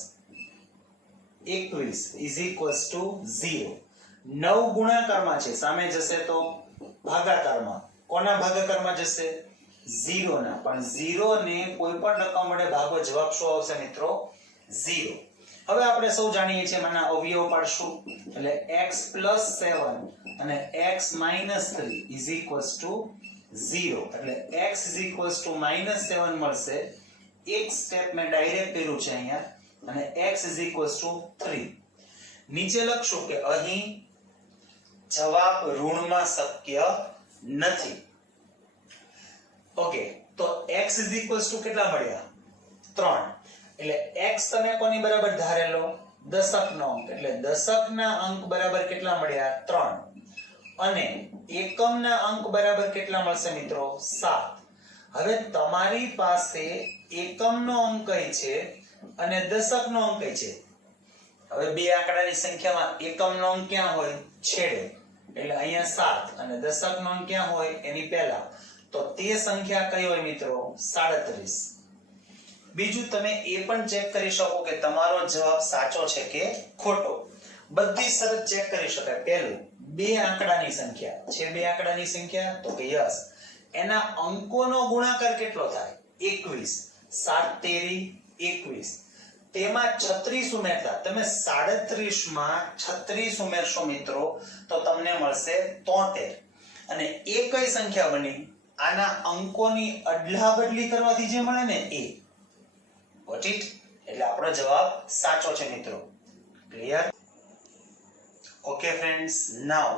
21 is equals to 0. 9 ગુણાકારમાં છે, સામે જશે તો ભાગાકારમાં. કોના ભાગાકારમાં જશે? 0 ના. પણ 0 ને કોઈ પણ રકમ વડે ભાગો, જવાબ શું આવશે મિત્રો? 0. હવે આપણે સૌ જાણીએ છીએ આના અવયવ પાડશું એટલે x + 7 અને x - 3 ઇઝ ઇક્વલ્સ ટુ 0. એટલે x ઇઝ ઇક્વલ્સ ટુ -7 મળશે. એક સ્ટેપ મેં ડાયરેક્ટ કર્યું છે અહીંયા અને x ઇઝ ઇક્વલ્સ ટુ 3. નીચે લખશું કે અહીં જવાબ ઋણમાં શક્ય નથી. ઓકે, તો x ઇઝ ઇક્વલ્સ ટુ કેટલા મળ્યા? 3. એટલે x તમે કોની બરાબર ધારેલો? દશકનો અંક. એટલે દશકના અંક બરાબર કેટલા મળ્યા? 3. અને એકમના અંક બરાબર કેટલા મળશે મિત્રો? 7. હવે તમારી પાસે એકમનો અંક કઈ છે અને દશકનો અંક કઈ છે? હવે બે આંકડાની સંખ્યામાં એકમનો અંક ક્યાં હોય? છેડે. એટલે અહીંયા 7 અને દશકનો અંક ક્યાં હોય? એની પહેલા. તો તે સંખ્યા કઈ હોય મિત્રો? 37. બીજું તમે એ પણ ચેક કરી શકો કે તમારો જવાબ સાચો છે કે ખોટો. બધી શરત ચેક કરી શકાય. પહેલું, બે આંકડાની સંખ્યા છે. બે આંકડાની સંખ્યા તો કે યસ. એના અંકોનો ગુણાકાર કેટલો થાય? 21. 7 તેરી 21. તેમાં 36 ઉમેરતા તમે 37 માં 36 ઉમેરશો મિત્રો તો તમને મળશે 73. અને એ કઈ સંખ્યા બની? આના અંકોની અદલા બદલી કરવાથી જે મળે ને એ. Got it? એટલે આપણો જવાબ સાચો છે મિત્રો. ક્લિયર? ઓકે ફ્રેન્ડ્સ, નાઉ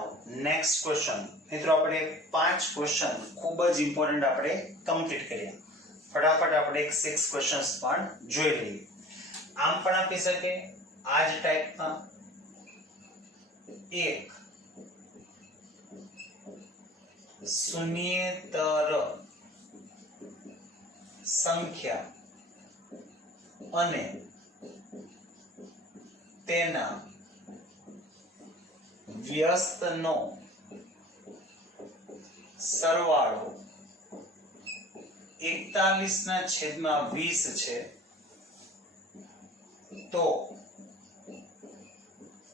નેક્સ્ટ ક્વેશ્ચન. મિત્રો આપણે 5 ક્વેશ્ચન ખૂબ જ ઇમ્પોર્ટન્ટ આપણે કમ્પ્લીટ કર્યા. ફટાફટ આપણે 6 ક્વેશ્ચન્સ પણ જોઈ લઈએ. આમ પણ આપી શકે આ જ ટાઈપમાં. એક શૂન્યેતર સંખ્યા અને તેના વ્યસ્તનો સરવાળો 41/20 છે તો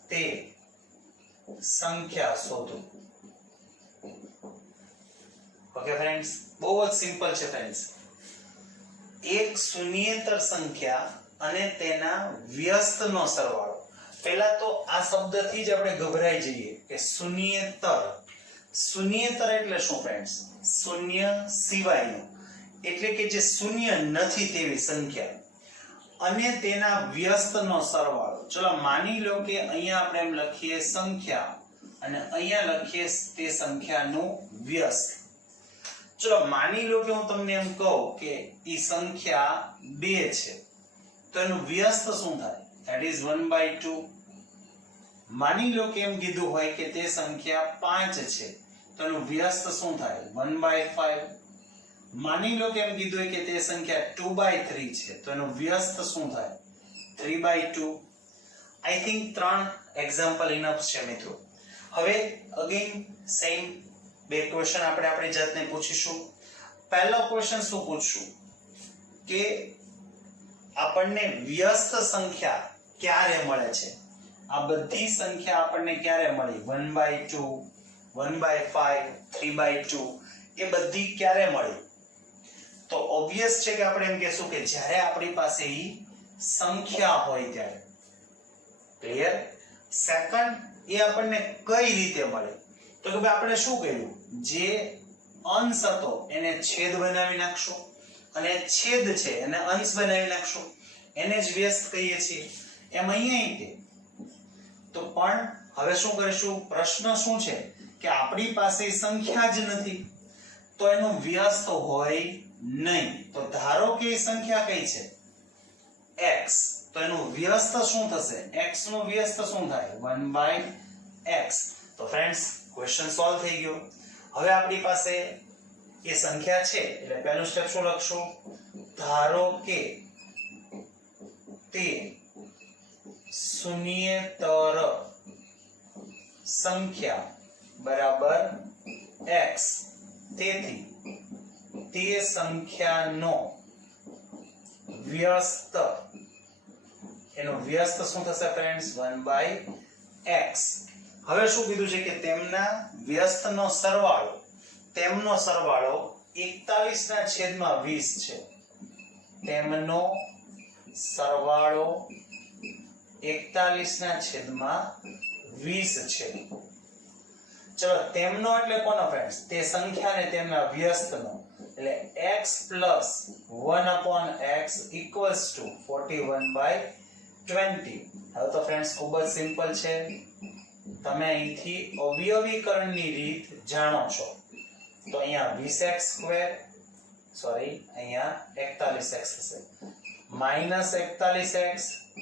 તે સંખ્યા શોધો. ઓકે ફ્રેન્ડ્સ, બહુ જ સિમ્પલ છે ફ્રેન્ડ્સ. એક શૂન્યેતર સંખ્યા અને તેના વ્યસ્તનો સરવાળો. પહેલા તો આ શબ્દથી જ આપણે ગભરાઈ જઈએ કે શૂન્યેતર. શૂન્યેતર એટલે શું ફ્રેન્ડ્સ? શૂન્ય સિવાયનું, એટલે કે જે શૂન્ય નથી તેવી સંખ્યા અને તેના વ્યસ્તનો સરવાળો. ચલો માની લો કે અહીંયા આપણે એમ લખીએ સંખ્યા અને અહીંયા લખીએ તે સંખ્યાનું વ્યસ્ત. ચલો માની લો કે હું તમને એમ કહું કે ઈ સંખ્યા 2 છે તો એનું વ્યસ્ત શું થાય? that is 1/2. માની લો કે એમ કીધું હોય કે તે સંખ્યા 5 છે તો એનું વ્યસ્ત શું થાય? 1/5. માની લો કે એમ કીધું હોય કે તે સંખ્યા 2/3 છે તો એનું વ્યસ્ત શું થાય? 3/2. આઈ થિંક 3 એક્ઝામ્પલ ઇનફ છે મિત્રો. હવે અગેન સેમ બે ક્વેશ્ચન આપણે આપણી જાતને પૂછીશું. પહેલો ક્વેશ્ચન શું પૂછશું કે આપણને વ્યસ્ત સંખ્યા ક્યારે મળે છે? આ બધી સંખ્યા આપણને ક્યારે મળી? 1/2, 1/5, 3/2 એ બધી ક્યારે મળી? તો ઓબ્વિયસ છે કે આપણે એમ કહેશું કે જ્યારે આપણી પાસે ઈ સંખ્યા હોય ત્યારે. ક્લિયર? સેકન્ડ, એ આપણને કઈ રીતે મળે? તો કે ભાઈ આપણે શું કર્યું? જે અંશ હતો એને છેદ બનાવી નાખશું અને છેદ છે એને અંશ બનાવી નાખશું, એને જ વ્યસ્ત કહીએ છીએ. એમ અહીંયા તે તો પણ હવે શું કરીશું? પ્રશ્ન શું છે કે આપણી પાસે સંખ્યા જ નથી તો એનું વ્યસ્ત હોય નહીં. તો ધારો કે એ સંખ્યા કઈ છે? x. તો એનું વ્યસ્ત શું થશે? x નું વ્યસ્ત શું થાય? 1/x. તો ફ્રેન્ડ્સ ક્વેશ્ચન સોલ્વ થઈ ગયો. હવે આપણી પાસે એ સંખ્યા છે એટલે પહેલું સ્ટેપ શું લખશું? ધારો કે તે શૂન્યેતર સંખ્યા બરાબર x. તેથી તે સંખ્યાનો વ્યસ્ત, એનો વ્યસ્ત શું થશે ફ્રેન્ડ્સ? 1/x. હવે શું કીધું છે કે તેમના વ્યસ્તનો સરવાળો, તેમનો સરવાળો 41/20 છે. તેમનો સરવાળો 41/20 છે. ચલો તેમનો એટલે કોનો ફ્રેન્ડ્સ? તે સંખ્યા ને તેમના વ્યસ્તનો, એટલે x + 1/x = 41/20. હવે તો ફ્રેન્ડ્સ ખૂબ જ સિમ્પલ છે. તમે અહીંથી અવયવીકરણની રીત જાણો છો. તો અહીંયા 20x² સોરી અહીંયા 41x થશે. -41x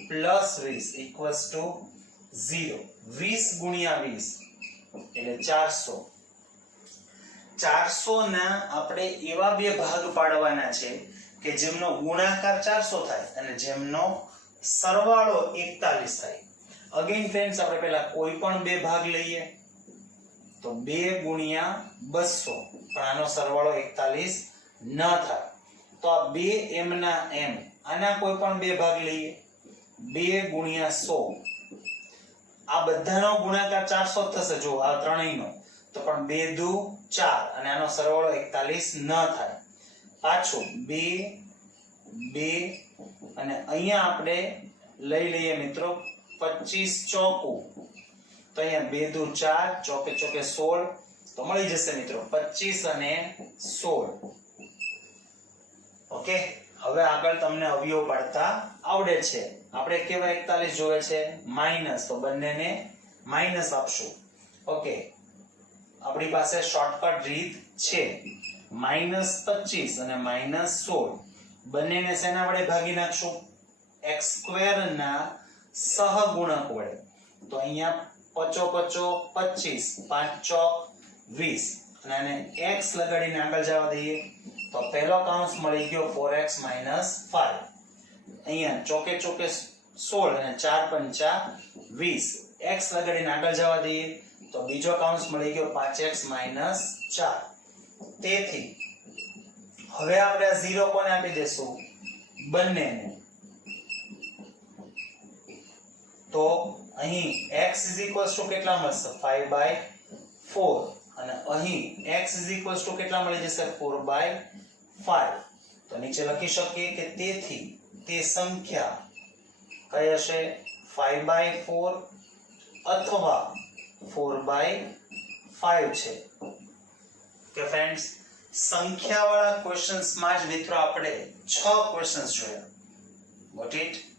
+ 20 = 0. 20 × 20 એટલે 400. 400 ના આપણે એવા બે ભાગ પાડવાના છે કે જેમનો ગુણાકાર 400 થાય અને જેમનો સરવાળો 41 થાય. અગેન ફ્રેન્ડ્સ આપણે પહેલા કોઈ પણ બે ભાગ લઈએ તો 2 × 200 પણ આનો સરવાળો 41 ન થાય. તો આ 2 m ના m, આના કોઈ પણ બે ભાગ લઈએ 2 × 100, આ બધાનો ગુણાકાર 400 થશે. જો આ ત્રણેયનો તો પણ 2 દુ 4 અને આનો સરવાળો 41 ન થાય. પાછું 2 2 અને અહીંયા આપણે લઈ લઈએ મિત્રો 25 ચોકું, તો અહીંયા 2 દુ 4, ચોકે ચોકે 16, તો મળી જશે મિત્રો 25 અને 16. ઓકે, હવે આગળ તમને અવયવ પાડતા આવડે છે. આપણે કેવા 41 જોવે છે? માઈનસ, તો બંનેને માઈનસ આપશું. ઓકે, આપણી પાસે શોર્ટકટ રીત છે. -25 અને -16 બંનેને શેના વડે ભાગી નાખશું? x² ના સહગુણક વડે. તો અહીંયા 55 25, 5 ચોક 20 અને આને x લગાડીને આગળ જવા દઈએ તો પહેલો કાઉન્સ મળી ગયો 4x - 5. અહીંયા ચોકે ચોકે 16 અને 4 પંચા 20, x લગાડીને આગળ જવા દઈએ તો બીજો કાઉન્સ મળી ગયો 5x - 4. તેથી હવે આપણે આ 0 કોને આપી દેશું? બંનેને. તો અહીં x કેટલા મળશે? 5/4 અને અહીં x કેટલા મળી જશે? 4/5. તો નીચે લખી શકીએ કે તેથી તે સંખ્યા કઈ હશે? 5/4 અથવા 4/5 છે. કે ફ્રેન્ડ્સ સંખ્યાવાળા ક્વેશ્ચન્સમાં જ મિત્રો આપણે 6 ક્વેશ્ચન્સ જોયા. Got it?